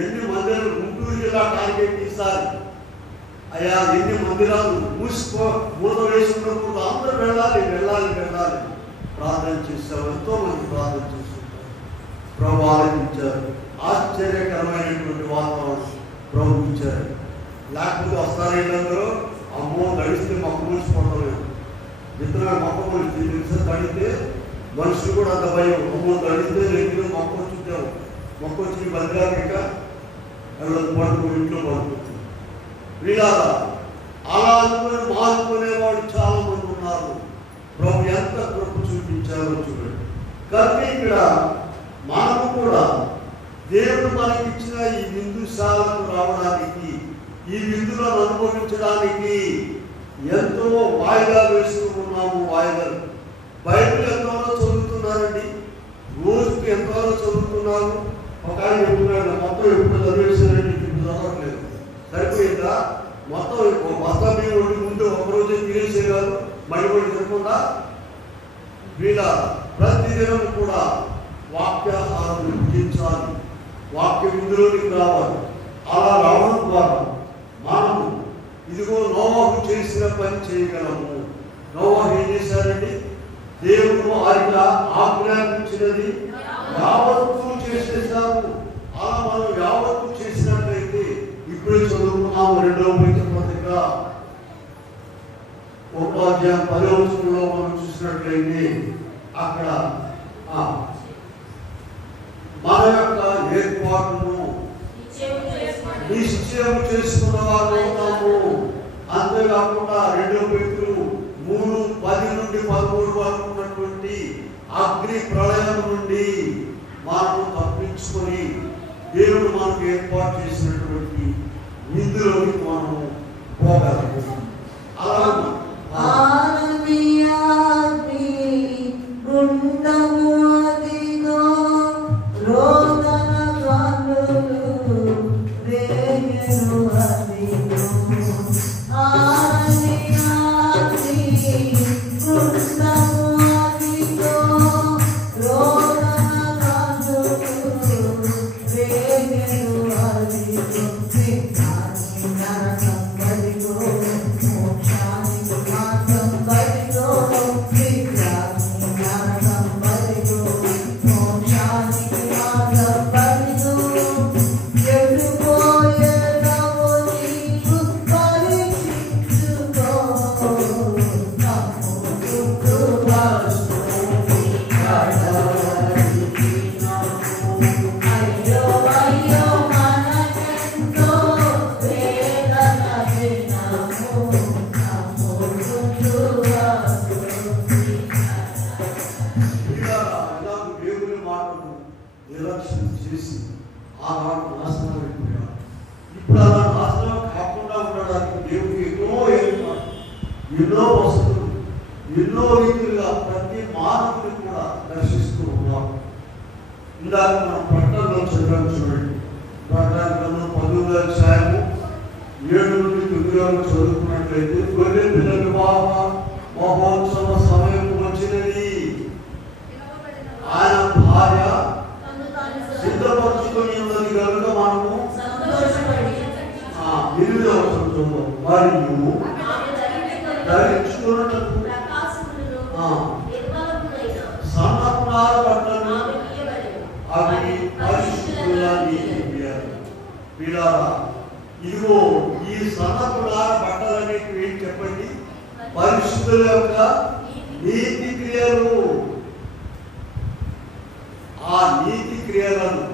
ఎన్ని మందిరాలు గుంటూరు జిల్లా టార్గెట్ తీసారి. అయ్యా ఎన్ని మందిరాలు మూత వేసుకున్నప్పుడు అందరూ వెళ్ళాలి వెళ్ళాలి వెళ్ళాలి ప్రార్థన చేశారు. ఎంతో మంది ప్రార్థన చేసుకుంటారు. ప్రభు ఆలోచించారు. ఆశ్చర్యకరమైనటువంటి వాతావరణం ప్రభు ఇచ్చారు. లేకపోతే వస్తారు వీళ్ళందరూ అమ్మో నడిస్తే మొక్క మూసిపోవడం. విత్తనాలు మొక్క మూసి నిమిషం తడితే మనుషులు కూడా అంత భయం. అమ్మో తడితే రెండు మొక్క వచ్చుతారు. మొక్క వచ్చి బదిలాక పడుకో ఇంట్లో పడుకుంటుంది. వీళ్ళారా అలా అనుకుని మారుకునేవాడు చాలా మంది ఉన్నారు. ప్రభు ఎంత కృప చూపించారో చూడండి. కాబట్టి ఇక్కడ మనము కూడా దేవుడు మనకిచ్చిన ఈ విందుశాలకు రావడానికి, ఈ విందులను అనుభవించడానికి ఎంతో వాయిదాలు వేస్తూ ఉన్నాము. వాయిదాలు బైబిల్ ఎంతవరకు చదువుతున్నారండి? రోజుకి ఎంతవరకు చదువుతున్నారు? ఒక ఆయన చెప్తున్నాడు, మొత్తం ఎప్పుడు చదివేశారండి, ఇప్పుడు చదవట్లేదు. సరిపోయిందా? మొత్తం మేము ముందు ఒకరోజే తినేసే కాదు, మళ్ళీ చెప్పకుండా వీళ్ళ ప్రతిదినం కూడా వాక్యాహారం భుజించాలి. వాక్య విందులోనికి రావాలి. అలా రావడం ద్వారా మనము ఇదిగో నోవాహు చేసిన పని చేయగలము. నోవాహు ఏం చేశారండి? దేవుడు ఆయన ఆజ్ఞాపించినది యావత్తు చేసేసాము. అలా మనం యావత్తు చేసినట్లయితే ఇప్పుడే చదువుకున్నాము 2వ పేతురు పత్రిక 1వ అధ్యాయం 10వ వచనంలో మనం చూసినట్లయితే అక్కడ మన యొక్క ఏర్పాటును నిశ్చయం చేసుకున్న వారు అవుతాము. అంతేకాకుండా 2వ పేతురు 3:10 నుండి 13 వరకు ఉన్నటువంటి అగ్ని ప్రళయం నుండి మనము తప్పించుకొని దేవుడు మనకు ఏర్పాటు చేసినటువంటి విందులోకి మనము పోగలము. అలా చేసి ఆనాడు నాశనం అయిపోయాడు. ఇప్పుడు అలా నాశనం కాకుండా ఉండడానికి దేవుడు ఎన్నో వసతులు ఎన్నో రీతిగా ప్రతి మానవుని కూడా దర్శిస్తూ ఉన్నాం. ఇందాక మనం ప్రకటనలో చదివాం చూడండి. ప్రకటన గ్రంథం 10వ అధ్యాయము 7 నుండి 9 వరకు చదువుకున్నట్లయితే గొర్రె పిల్ల వివాహ మహోత్సవ సమయం వచ్చినది, ఆయన భార్య సిద్ధపరచుకొని ఉన్నది కనుక మనము 8వ వచనంలో మరియు ధరించుకున్నట్టు సన్నపునార బట్టలు అవి పరిశుద్ధులని పిల్లారా. ఇదిగో ఈ సన్నపునార బట్టలనేటివి ఏం చెప్పండి? పరిశుద్ధుల యొక్క నీతి క్రియలు. ఆ నీతి క్రియలను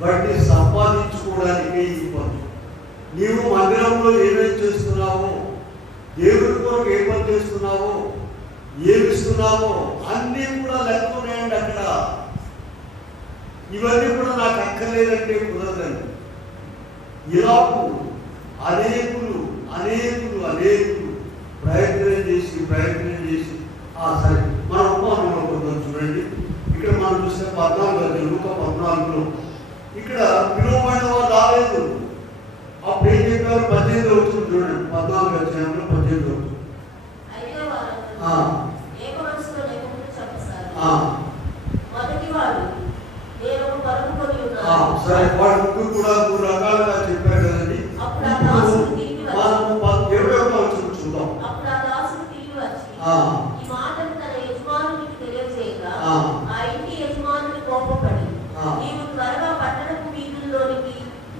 బట్టి సంపాదించుకోవడానికే ఈ పని. నీవు మందిరంలో ఏమేమి చేస్తున్నావో, దేవుడి కొరకు ఏ పని చేస్తున్నావో, ఏమిస్తున్నావో అన్నీ కూడా లెక్కనేయండి అక్కడ. ఇవన్నీ కూడా నాకు అక్కర్లేదంటే కుదరదండి. ఇలాకు అనేకులు అనేకులు అనేకులు ప్రయత్నం చేసి సరే మన ఉపమానంలో కొంచెం చూడండి. ఇక్కడ మనం చూస్తే 14 లూకా 14లో ఇక్కడ పిలువబడిన వారు రాలేదు. అప్పుడు ఏం చెప్పారు? 18 వచ్చింది చూడండి. 14 అధ్యాయంలో 18 సరే. వాడు ముగ్గురు కూడా 3 రకాలుగా చెప్పారు కదండి. మనం 21 వచ్చింది చూద్దాం.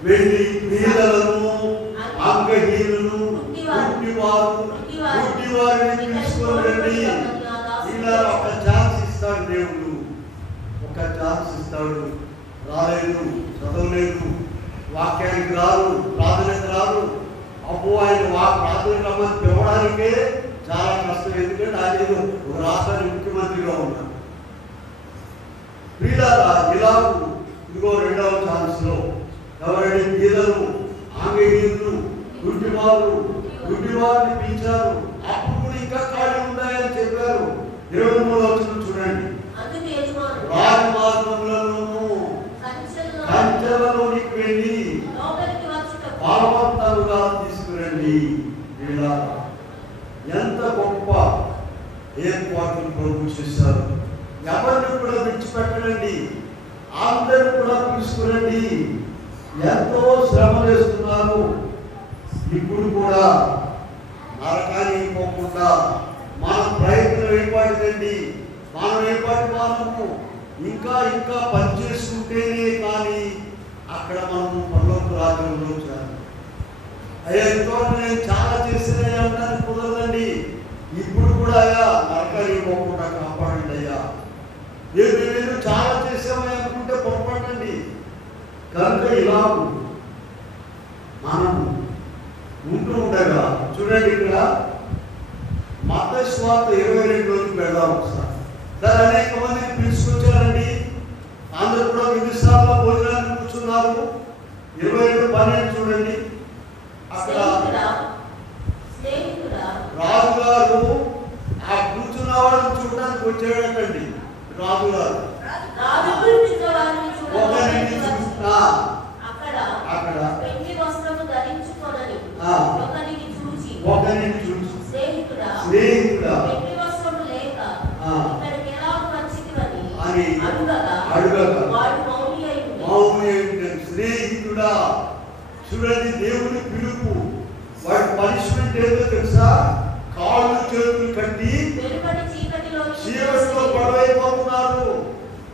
వెళ్ళి బీదలను అంగహీనులను గుడ్డివారిని తీసుకొని రండి. ఇలా ఒక ఛాన్స్ ఇస్తాడు దేవుడు, ఒక ఛాన్స్ ఇస్తాడు. రాలేదు, చదవలేదు, వాక్యానికి రాదు, ప్రార్థనకు రాదు. అప్పు ఆయన ప్రార్థన రమ్మని పిలవడానికే చాలా కష్టం. ఎందుకంటే ఆయన ఒక రాష్ట్రానికి ముఖ్యమంత్రిగా ఉన్నాడు. వీళ్ళారా ఇలాగూ ఇదిగో 2వ ఛాన్స్లో ఎవరైనా బీదలు ఆంగ్లేయులు గుడ్డివారిని పిలిచారు. అప్పుడు కూడా ఇంకా ఖాళీ ఉన్నాయని చెప్పారు. 23వ వచనం చూడండి. రాజమార్గములలోనూ కంచెలలోనికి వెళ్ళి బలవంతంగా తీసుకురండి. ఎంత గొప్ప ఏర్పాట్లు ప్రభు చేశారు. ఎవరిని కూడా విడిచిపెట్టండి, అందరూ కూడా తీసుకురండి. ఎంతో శ్రమ చేస్తున్నారు. ఇప్పుడు కూడా నరకానికి పోకుండా మన ప్రయత్నం ఏర్పాటిదండి. మనం ఏర్పాటు మనము ఇంకా ఇంకా పనిచేసుకుంటేనే కానీ అక్కడ మనము పరలోక రాజ్యంలో వచ్చాము. అయ్యా ఎంతో నేను చాలా చేసినా అనడానికి కుదరదండి. ఇప్పుడు కూడా అయ్యా నరకానికి పోకుండా కాపాడండి అయ్యా. నేను చాలా చేసామని అనుకుంటే పొరపాటండి. కనుక ఇలా మనం ఉంటూ ఉండగా చూడండి. ఇక్కడ మత్తయి సువార్త 22లోకి వెళ్దాం ఒకసారి. దాని అనేక మందిని పిలుచుకొచ్చారండి. అందరూ కూడా విధిశాలలో భోజనాన్ని కూర్చున్నారు. 22:12 చూడండి. అక్కడ రాజుగారు ఆ కూర్చున్న వాళ్ళని చూడడానికి వచ్చాడటండి. రాజుగారు ఒకరిని చూస్తా అక్కడ ఒకరిని చూసి స్నేహితుడా అని అడుగగా మౌని స్నేహితుడా. చూడండి, దేవుని పిలుపు. వాడి పనిష్మెంట్ ఏదో తెలుసా? కాళ్ళు చేతులు కట్టి చీకటిలో పడవైపోతున్నారు.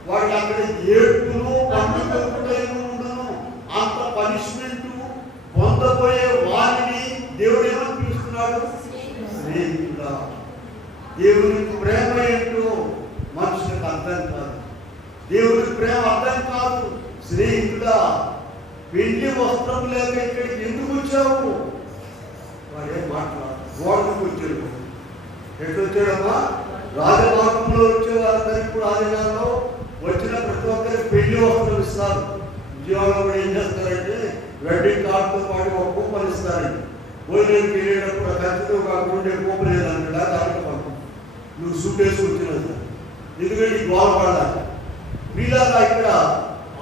వాడికి అక్కడ ఏడుపులు పండుగలు ఉండను. అంత పనిష్మెంట్ పొందబోయే వారిని దేవుడు ఏమని పిలుస్తున్నాడు? స్నేహితుడా. దేవుని ప్రేమ ఏంటో మనుషులకు అర్థం కాదు. దేవుని ప్రేమ అర్థం కాదు. స్నేహితుడా, పెళ్లి వస్త్రం లేక ఇక్కడికి ఎందుకు వచ్చావు? వాడే మాట్లాడు. గోడకు వచ్చాడు. ఎటు వచ్చాడమ్మా? రాజమార్గంలో వచ్చే వారందరికీ కూడా ఆదిగారంలో వచ్చిన ప్రతి ఒక్కరికి పెళ్లి వస్త్రం ఇస్తారు. విజయవాడలో కూడా ఏం చేస్తారంటే వెడ్డింగ్ కార్డుతో పాటు ఒక కూపన్ ఇస్తారండి. భోజనానికి వెళ్ళేటప్పుడు ఖచ్చితంగా ఒక ఉండే కూపన్ ఏదన్నా దానికి పంపు నువ్వు సూట్ వేసుకొచ్చినది ఎందుకంటే ఈ గోల పడాలి. వీళ్ళగా ఇక్కడ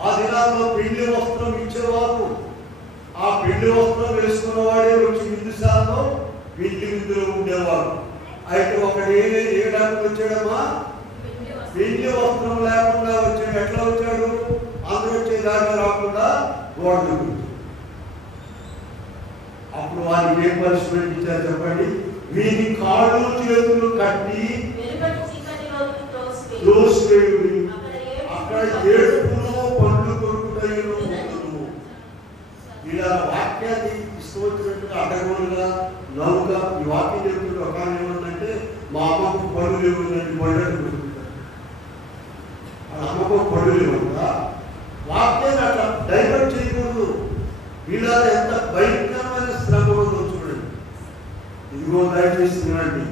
ఆ దినాల్లో పెళ్లి వస్త్రం ఇచ్చేవారు. ఆ పెళ్లి వస్త్రం వేసుకున్న వాడే వచ్చి విందుశాలలో పెళ్లి విందులో ఉండేవారు. అయితే ఒకడు ఏడానికి వచ్చాడమ్మా, పెళ్లి వస్త్రం లేకుండా వచ్చాడు. ఎట్లా వచ్చాడు? అందరూ వచ్చే దారిలో రాకుండా గోడ. అప్పుడు వారికి ఏం పనిష్మెంట్ ఇచ్చారు చెప్పండి? వీరి కాళ్ళు చేతులు కట్టి దోసివేయుడి, అక్కడ ఏడుపును పండ్లు కొరుకుటయును ఉండును. ఇలా వాక్యాన్ని తీసుకువచ్చినట్టుగా అడ్డగోలుగా నవ్వుగా ఈ వాక్యం చెప్తుంటే ఒక ఏమన్నంటే మా అమ్మకు పళ్ళు లేవుందండి పళ్ళు పెట్టుకుంటారు. అమ్మకు పళ్ళు లేవుగా వాక్యాన్ని అట్లా డైవర్ట్ చేయకూడదు. ఇలా ఎంత భయంకరమైన శ్రమ ఉందో చూడండి. ఇదిగో దయచేసి వినండి.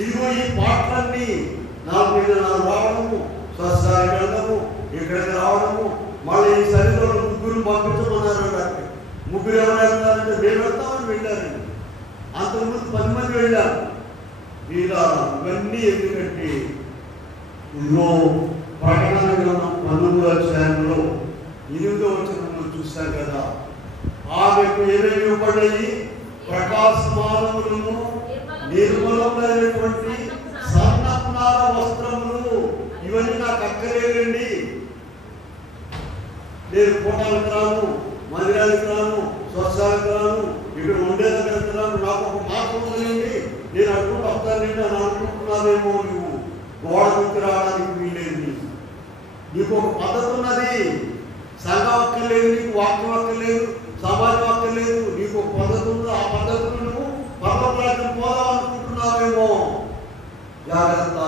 ఇదిగో ఈ పాటలన్నీ నాకు మీద నాకు రావడము, స్వస్థానికి వెళ్ళడము, ఇక్కడికి రావడము, మళ్ళీ ఈ శరీరంలో ముగ్గురు పంపించమన్నారు. డాక్టర్ ముగ్గురు ఎవరు వెళ్తారంటే మేము వెళ్తామని వెళ్ళారండి. అంతకుముందు 10 మంది వెళ్ళారు. ఇలా ఇవన్నీ ఎందుకంటే ఇదిగో ప్రకటన గ్రంథం 12వ అధ్యాయంలో 8వ వచనంలో చూశారు కదా, ఆమెకు ఏమేమి ఇవ్వబడ్డాయి? ప్రకాశమానములను నిర్మలమైనటువంటి సన్నపునార వస్త్రములు. ఇవన్నీ నాకు అక్కర్లేదండి. నేను కోటాలకు రాను, మందిరానికి రాను, స్వస్థానికి రాను, ఇక్కడ ఉండే దగ్గరికి రాను. నాకు ఒక మాట ఉందండి, నేను అనుకుంటూ వస్తానండి అని అనుకుంటున్నావేమో. నువ్వు గోడ నుంచి రావడానికి వీలేదు. నీకు ఒక పద్ధతి ఉన్నది. సంఘం అక్కర్లేదు, నీకు వాక్యం అక్కర్లేదు, సమాజం అక్కర్లేదు. నీకు ఒక పద్ధతి ఉంది. ఆ పద్ధతిని నువ్వు పర్వతాలకు పోదాం అనుకుంటున్నావేమో. జాగ్రత్త.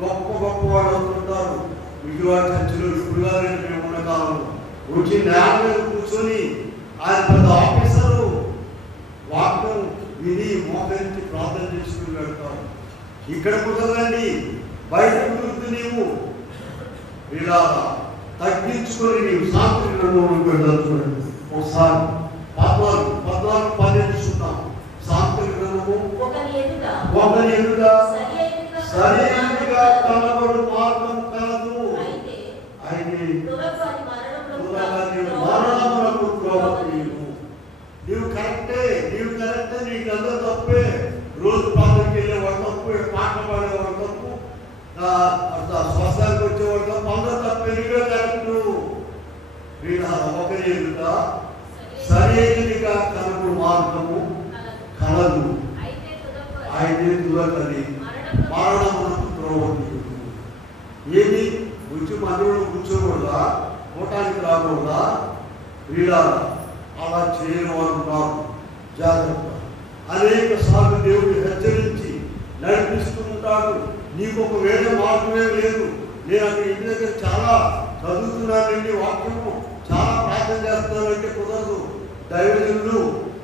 గొప్ప గొప్ప వాళ్ళు అవుతుంటారు. విజయవాడ చర్చలు ఇప్పుడుగా మేము ఉన్న కాలంలో వచ్చి నేల మీద కూర్చొని ఆయన పెద్ద ఆఫీసరు వాక్యం విని మోకరించి ప్రార్థన చేసుకుని వెళ్తారు. ఇక్కడ కుదరండి, బయట కుదురుతూ నీవు ఇలా తగ్గించుకొని నీవు సాంస్కృతిక వెళ్ళాలి. చూడండి ఒకసారి 14 చూద్దాం. సాంస్కృతిక ఒకరి ఎదుగా సరైనదిగా కనబడు మార్గం కలదు. అయితే మరణములకు త్రోవ తీయు. నీవు కరెక్టే, నీకు అందరూ తప్పే. రోజు ప్రాంతానికి వెళ్ళేవాడు తప్పు, పాటలు పాడేవాడు తప్పు, స్వస్థానికి వచ్చేవాడు తప్పు, అందరూ తప్పే. నీవే కరెక్ట్. ఒకరి ఎదుగా సరైనదిగా కనబడు మార్గము కలదు. అయితే తుదకది మరణమునకు త్రోవ తీయు. ఏమి వచ్చి మనలో కూర్చోకూడదా? కూటానికి రాకూడదా? వీళ్ళ అలా చేయని వారు ఉన్నారు. జాగ్రత్త. అనేక సార్లు దేవుడు హెచ్చరించి నడిపిస్తూ ఉంటాడు. నీకు ఒక వేరే మార్గమే లేదు. నేను అక్కడ ఇంటి దగ్గర చాలా చదువుతున్నానండి, వాక్యము చాలా ప్రార్థన చేస్తున్నానంటే కుదరదు. దైవజనులు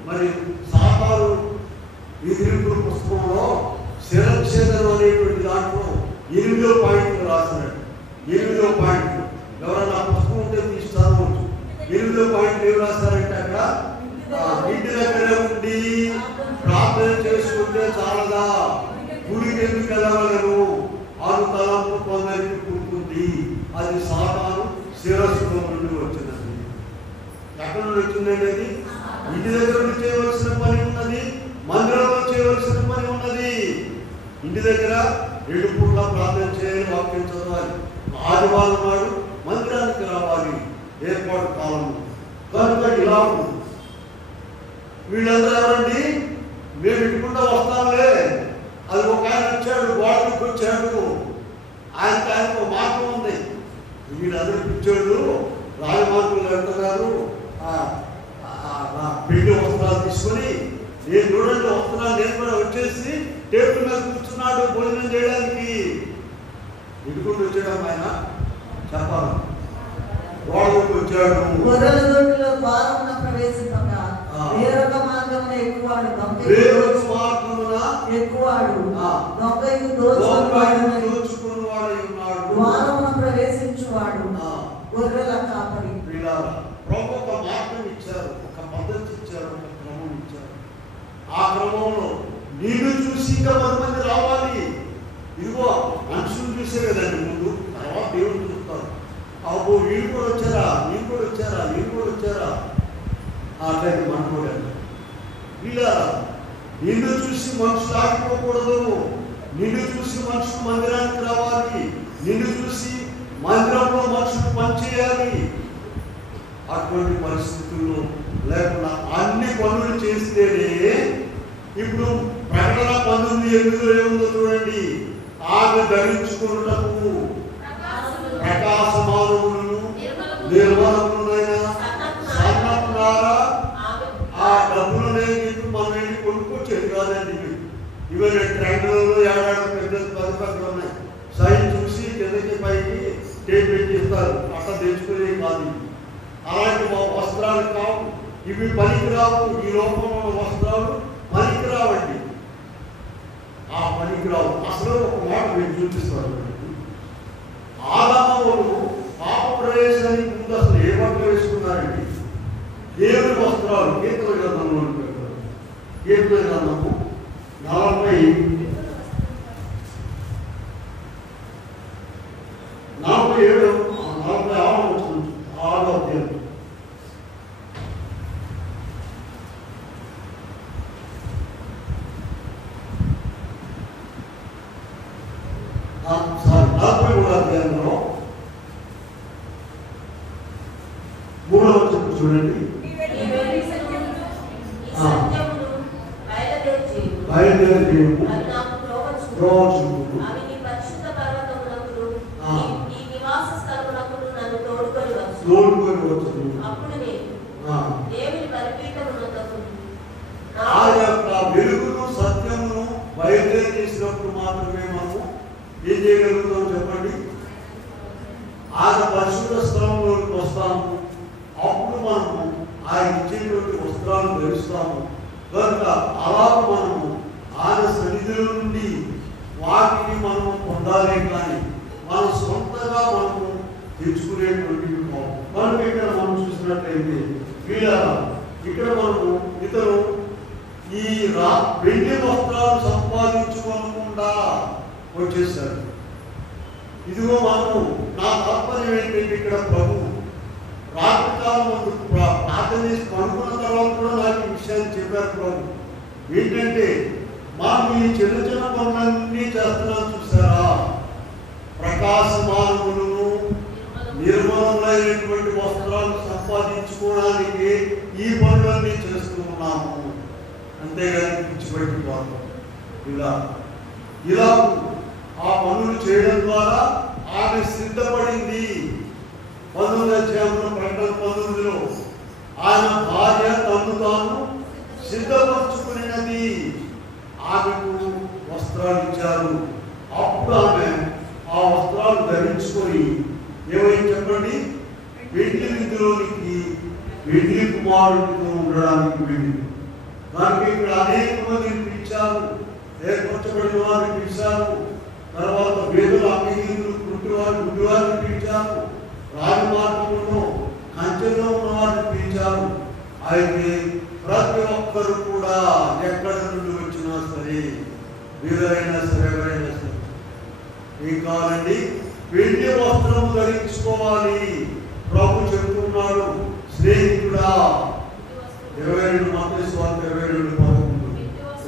మరి సాతాను విధింపుల పుస్తకంలో శిరఛేదనం అనేటువంటి దాంట్లో 8వ పాయింట్ రాసినాడు. 8వ పాయింట్ ఎవరన్నా పుస్తకం ఉంటే తీసి చదవచ్చు. 8వ పాయింట్ ఏం రాస్తారంటే అక్కడ ఇంటి దగ్గర ఉండి ప్రార్థన చేసుకుంటే చాలదా, గుడికి ఎందుకు వెళ్ళగలరు? ఆరు తలంపు కొందరికి పుట్టుకుంది. అది సాతాను శిరస్సులో నుండి వచ్చినది. ఎక్కడ నుండి వచ్చిందండి? అది ఇంటి దగ్గర నుండి చేయవలసిన పని ఉన్నది, మందిరంలో చేయవలసిన పని ఉన్నది. ఇంటి దగ్గర 7 పూట్ల ప్రార్థన చేయాలి, వాక్యం చదవాలి. ఆదివారం నాడు మందిరానికి రావాలి, ఏర్పాటు కాలం. కనుక ఇలా వీళ్ళందరూ ఎవరండి? మేము ఇటుకుండా వస్తాంలే. అది ఒక ఆయన వచ్చాడు, గోడకి వచ్చాడు, ఆయనకు మార్గం ఉంది. వీళ్ళందరూ పిచ్చోళ్ళు రాజమార్గులు వెళ్తున్నారు. పెళ్లి వస్త్రాలు తీసుకొని నేను చూడండి వస్తున్నాను, నేను కూడా వచ్చేసి టేబుల్ మీద కూర్చున్నాడు భోజనం చేయడానికి. ఇటుకుంటూ వచ్చాడు ఆయన చెప్పాలి. గోడకు వచ్చాడు. వేరొక మార్గమున ఎక్కువాడు, ద్వారమున ప్రవేశించువాడు గొర్రెల కాపరి. ఇంకా 10 మంది రావాలి. ఇదిగో మనుషులు చూసే కదండి ముందు, తర్వాత దేవుడు చూస్తారు. అబ్బో వీళ్ళు కూడా వచ్చారా, వీళ్ళు కూడా వచ్చారా, వీళ్ళు కూడా వచ్చారా అట్లయితే మనం కూడా వీళ్ళ నిన్ను చూసి మనుషులు ఆగిపోకూడదు. నిన్ను చూసి మనుషులు మందిరానికి రావాలి. నిన్ను చూసి మందిరంలో మనుషులు పనిచేయాలి. అటువంటి పరిస్థితుల్లో లేకుండా అన్ని పనులు చేస్తేనే ఇప్పుడు ప్రకటన 19:8 ఏముందో చూడండి. ఆమె ధరించుకున్నటకు ప్రకాశమానములను నిర్మలములైన సన్నపునారా ఆ డబ్బులనే మనం వెళ్ళి కొనుక్కొచ్చేది కాదండి. ఇవన్నీ ట్రైన్లలో ఏడాడు పెద్ద పథకాలు ఉన్నాయి. సైన్ చూసి కిందకి పైకి టేప్ పెట్టి ఇస్తారు. అట్లా తెచ్చుకునేవి కాదు. అలాంటి వస్త్రాలు కావు, ఇవి పనికిరావు. ఈ లోకంలో వస్త్రాలు పనికిరావండి. ఆ పనికిరావు. అసలు ఒక మాట మీరు చూపిస్తారు. ఆదాము పాప ప్రవేశానికి ముందు అసలు ఏ బట్టలు వేసుకున్నారండి? దేవుని వస్త్రాలు. కీర్తన గ్రంథంలో పెట్టారు. కీర్తన గ్రంథము 47 అధ్యాయంలో 3వ వచనం చూడండి. బయలుదేరి ఆ యొక్క వెలుగును సత్యమును బయలుదేరి చేసినప్పుడు మాత్రమే మనము ఏం చేయగలుగుతాం చెప్పండి? ఆయన పరిశుద్ధ స్థలంలోకి వస్తాము. అప్పుడు మనము ఆయన ఇచ్చేటువంటి వస్త్రాలు ధరిస్తాము. కనుక అలా మనము ఆయన సన్నిధిలో నుండి వాటిని మనము పొందాలే కానీ మన సొంతగా మనము తెచ్చుకునేటువంటివి కావు. కనుక ఇక్కడ మనం చూసినట్లయితే వీళ్ళ ఇక్కడ మనము ఇతరు ఈ వెండి వస్త్రాలు సంపాదించుకోకుండా వచ్చేసారు. ఇదిగో మనము నా తాత్పర్యం ఏంటంటే ఇక్కడ ప్రభు రాత్రికాలం ముందు ప్రార్థన చేసి పడుకున్న తర్వాత కూడా నాకు ఈ విషయాన్ని చెప్పారు ప్రభు. ఏంటంటే మనం ఈ చిన్న చిన్న పనులన్నీ చేస్తున్నాం చూసారా? ప్రకాశమానములను నిర్మలమైనటువంటి వస్త్రాలు సంపాదించుకోవడానికి ఈ పనులన్నీ చేస్తూ ఉన్నాము. అంతేగాని పిచ్చిపెట్టిపోతాం. ఇలా ఆ పనులు చేయడం ద్వారా ఆమె సిద్ధపడింది. 19వ అధ్యాయంలో ప్రకటన 19లో ఆయన భార్య తను తాను సిద్ధపరచుకున్నది. ఆమెకు వస్త్రాలు ఇచ్చారు. అప్పుడు ఆమె ఆ వస్త్రాలు ధరించుకొని ఏమైంది చెప్పండి? పెళ్లి విందులోనికి పెళ్లి కుమారుడితో ఉండడానికి వెళ్ళింది. దానికి ఇక్కడ అనేక మందిని పిలిచారు. ఏర్పరచబడిన వారిని పిలిచారు. తర్వాత వేదులు అమ్మిగిలు గుడ్డివారు గుడ్డివారిని పిలిచారు. రాజమార్గంలో కంచెలో ఉన్న వారిని పిలిచారు. అయితే ప్రతి ఒక్కరు కూడా ఎక్కడ నుండి వచ్చినా సరే, వీరైనా సరే, ఎవరైనా సరే ఏం కావాలండి? వెండి వస్త్రం ధరించుకోవాలి. ప్రభు చెప్తున్నాడు, స్నేహితుడా 22 మత్తయి సువార్త 22:11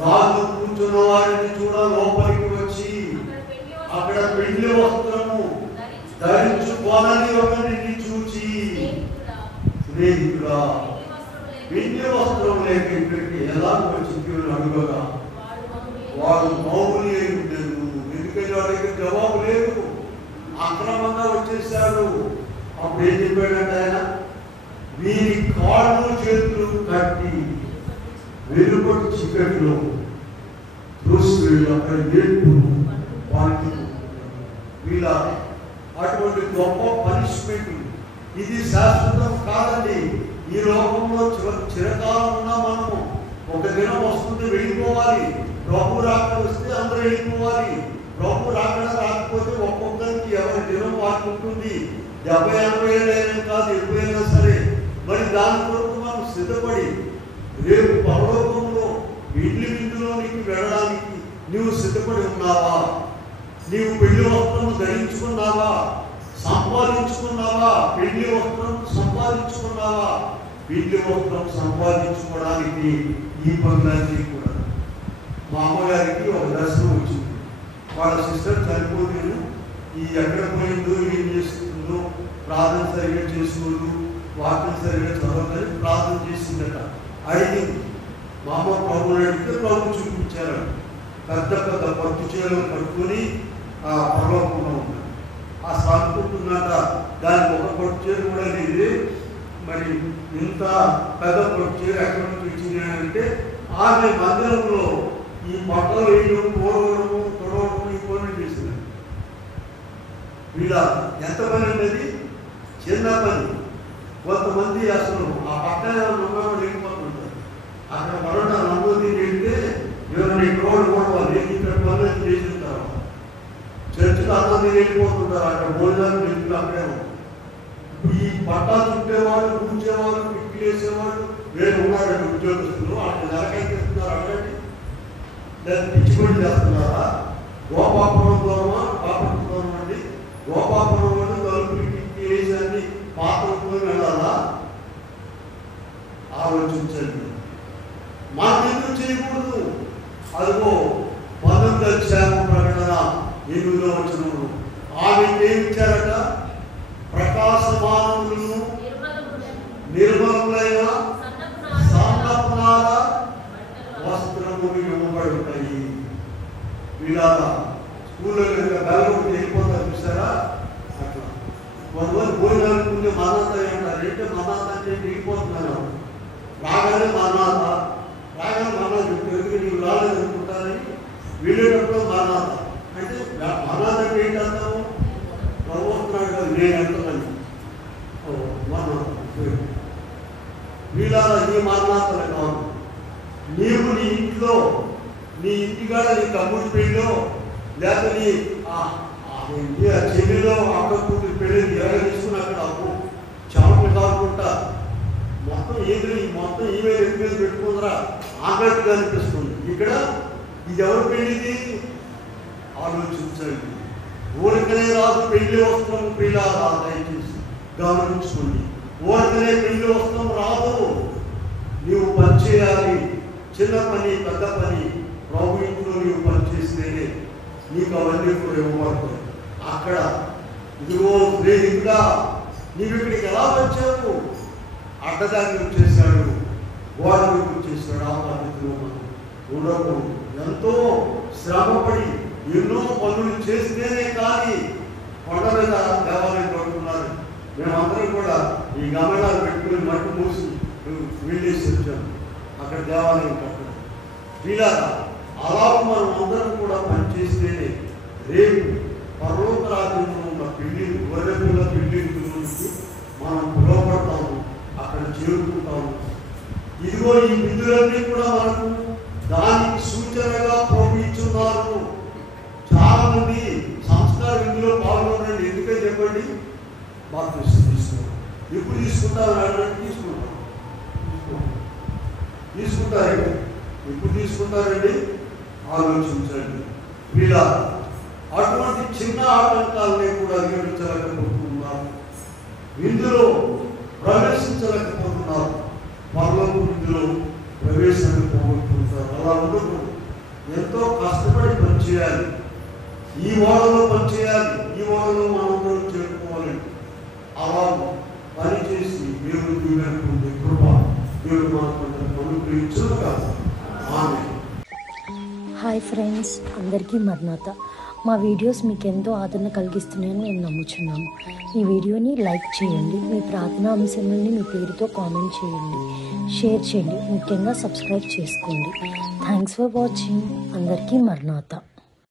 రాజు కూర్చున్న వారిని చూడ లోపలికి వచ్చి అక్కడ వెండి వస్త్రము ధరించుకోనని ఒకరిని చూచి, స్నేహితుడా వెండి వస్త్రం లేక ఇక్కడికి ఎలా వచ్చింది అడుగగా వాడు మౌలు లేదు. ఎందుకంటే వాడికి జవాబు లేదు. అక్రమంగా వచ్చేసాడు. అప్పుడు ఏం చెప్పాడంటే ఆయన, వీరి కాళ్ళు చేతులు కట్టి వెలుపటి చీకటిలో దూసి అక్కడ ఏడుపు వారికి వీళ్ళ అటువంటి గొప్ప పనిష్మెంట్. ఇది శాశ్వతం కాదండి. ఈ లోకంలో చిరకాలం ఉన్నా మనము ఒక దినం వస్తుంది, వెళ్ళిపోవాలి. ప్రభు రాకడ వస్తే అందరూ వెళ్ళిపోవాలి. ప్రభు రాకడ రాకపోతే ఒక్కొక్కరికి ఎవరి దినం వారికి ఉంటుంది. 70-80 ఏళ్ళైనా కాదు, ఎక్కువైనా సరే. మరి దాని కొరకు మనం సిద్ధపడి రేపు పరలోకంలో పెళ్లి విందులోనికి వెళ్ళడానికి నీవు సిద్ధపడి ఉన్నావా? నీవు పెళ్లి వస్త్రము ధరించుకున్నావా? సంపాదించుకున్నావా? పెళ్లి వస్త్రం సంపాదించుకున్నావా? పెళ్లి వస్త్రం సంపాదించుకోవడానికి ఈ పనులన్నీ కూడా. మా అమ్మగారికి ఒక దర్శనం వచ్చింది. వాళ్ళ సిస్టర్ చనిపోతేను ఈ ఎక్కడ పోయిందో, ఏం చేస్తుందో, ప్రార్థన సరిగ్గా చేసుకోదు, వాక్యం సరిగ్గా చదవదని ప్రార్థన చేసిందట. అడిగింది. మా అమ్మ ప్రభుని అడిగితే ప్రభు చూపించారు. పెద్ద పెద్ద పట్టు చీరలు కట్టుకొని ఆ పరలోకంలో ఉన్నాడు. ఆ సాగుకుంటున్నట. దానికి ఒక పట్టు చీర కూడా లేదు. మరి ఇంత పెద్ద పట్టు చీర ఎక్కడి నుంచి వచ్చిందంటే ఆమె మందిరంలో ఈ బట్టలు వేయడం, పోవడము, తొడవడము ఈ పనులు చేసింది. వీళ్ళ ఎంత పని అనేది చిన్న పని. కొంతమంది అసలు ఆ పక్కన ఉన్నవాళ్ళు లేకపోతుంటారు. అక్కడ పడట నమ్మోది వెళ్తే ఎవరైనా ఇక్కడ కూడా ఇక్కడ పనులు చేస్తుంటారు. చర్చిలో అన్నది వెళ్ళిపోతుంటారు. అక్కడ భోజనాలు వెళ్ళి అక్కడే ఉంటారు. ఈ పట్టా చుట్టేవాళ్ళు, కూర్చేవాళ్ళు, పిక్కి వేసేవాళ్ళు వేరు ఉన్నారండి ఉద్యోగస్తులు. అక్కడ నెలకైతే ఇస్తున్నారు. అక్కడికి దాన్ని పిచ్చిపడి చేస్తున్నారా? గోపాపురం దూరమా, బాపట్ల దూరం అండి. గోపాపురం వాళ్ళు తలుపులు పిక్కి వేసి అన్ని పాత్రతో వెళ్ళాలా? ఆలోచించండి. మాకెందుకు చేయకూడదు? అదిగో 19వ అధ్యాయం ప్రకటన 8వ వచనంలో ఆమెకి ఏమి ఇచ్చారట? ప్రకాశమానములను నిర్మలములైన సన్నపునార వస్త్రములు ఇవ్వబడి ఉంటాయి. వీళ్ళ స్కూల్లో బెల్లగొట్టి వెళ్ళిపోతారు చూసారా? అట్లా కొంతమంది భోజనాలు ముందు మన్నాత అంటారు. ఏంటంటే మన్నాత అంటే దిగిపోతున్నాను. రాగానే మన్నాత, రాగానే మన్నాత ఎందుకు నీకు రాలేదు అనుకుంటారని వెళ్ళేటప్పుడు మన్నాత అంటే మన్నాత అంటే ఏంటి అర్థం? ప్రభుత్వాడు కాదు, నేను అంటున్నాను. మన్నాత వీళ్ళ ఈ మన్నాతలు కాదు. నీవు నీ ఇంట్లో, నీ ఇంటికాడ నీ తమ్ముడి పెళ్ళిలో, లేకపోతే నీ చెల్లిలో అక్క కూతురు పెళ్ళి ఎవరు తీసుకుని అక్కడ అప్పు చెమటలు కాకుండా మొత్తం ఈమెయిల్ ఎత్తుమీద పెట్టుకుందరా ఆగట్టుగా అనిపిస్తుంది. ఇక్కడ ఇది ఎవరు పెళ్ళిది? ఆలోచించండి. ఊరికనే రాదు పెళ్లి వస్త్రం. పిల్ల రాదు, దయచేసి గమనించుకోండి. ఊరికనే పెళ్లి వస్త్రం రాదు. నీవు పనిచేయాలి. చిన్న పని, పెద్ద పని ప్రభు ఇంట్లో నీవు పనిచేస్తేనే నీకు అవన్నీ కూడా ఇవ్వబడతాయి. అక్కడ ఇదిగో స్నేహితుడా, నీవు ఇక్కడికి ఎలా వచ్చావు? అడ్డదాన్ని వచ్చేసాడు, గోడ మీద వచ్చేసాడు. ఆ పద్ధతిలో మనం ఉండకూడదు. ఎంతో శ్రమపడి ఎన్నో పనులు చేస్తేనే కానీ కొండ మీద దేవాలయం కడుతున్నారు. మేమందరం కూడా ఈ గమనాలు పెట్టుకుని మట్టు మూసి వెళ్ళేసి వచ్చాము. అక్కడ దేవాలయం కట్టడం వీళ్ళ అలా మనం అందరం కూడా పనిచేస్తేనే రేపు పరలోక రాజ్యంలో ఉన్న పెళ్లి గొర్రెల పెళ్లి గురించి మనం పిలువబడతాము, అక్కడ చేరుకుంటాము. ఇదిగో ఈ విధులన్నీ కూడా మనకు దానికి సూచనగా ప్రోత్సహిస్తున్నారు. చాలా మంది సంస్కార విధిలో పాల్గొనండి. ఎందుకని చెప్పండి? బాప్తిసం తీసుకున్నారు. ఎప్పుడు తీసుకుంటారు? తీసుకుంటారండి. ఎప్పుడు తీసుకుంటారండి? ఆలోచించండి. వీళ్ళ అటువంటి చిన్న ఆటంకాలనే కూడా అధిగమించలేకపోతున్నారు. విందులో ప్రవేశించలేకపోతున్నారు. పరలోక విందులో ప్రవేశాన్ని పోగొట్టుకుంటారు. అలా ఉండకూడదు. ఎంతో కష్టపడి పనిచేయాలి. ఈ ఓడలో పనిచేయాలి. ఈ ఓడలో మనందరం చేరుకోవాలి. అలా పనిచేసి దేవుడు దీవెనకుండే కృప దేవుడు మనకు అనుగ్రహించును కాదు. ఆమేన్. హాయ్ ఫ్రెండ్స్, అందరికీ మర్నాత. మా వీడియోస్ మీకు ఎంతో ఆదరణ కలిగిస్తున్నాయని నేను నమ్ముచున్నాను. ఈ వీడియోని లైక్ చేయండి. మీ ప్రార్థనా అంశాలని మీ పేరుతో కామెంట్ చేయండి, షేర్ చేయండి, ముఖ్యంగా సబ్స్క్రైబ్ చేసుకోండి. Thanks for watching. అందరికీ మర్నాత.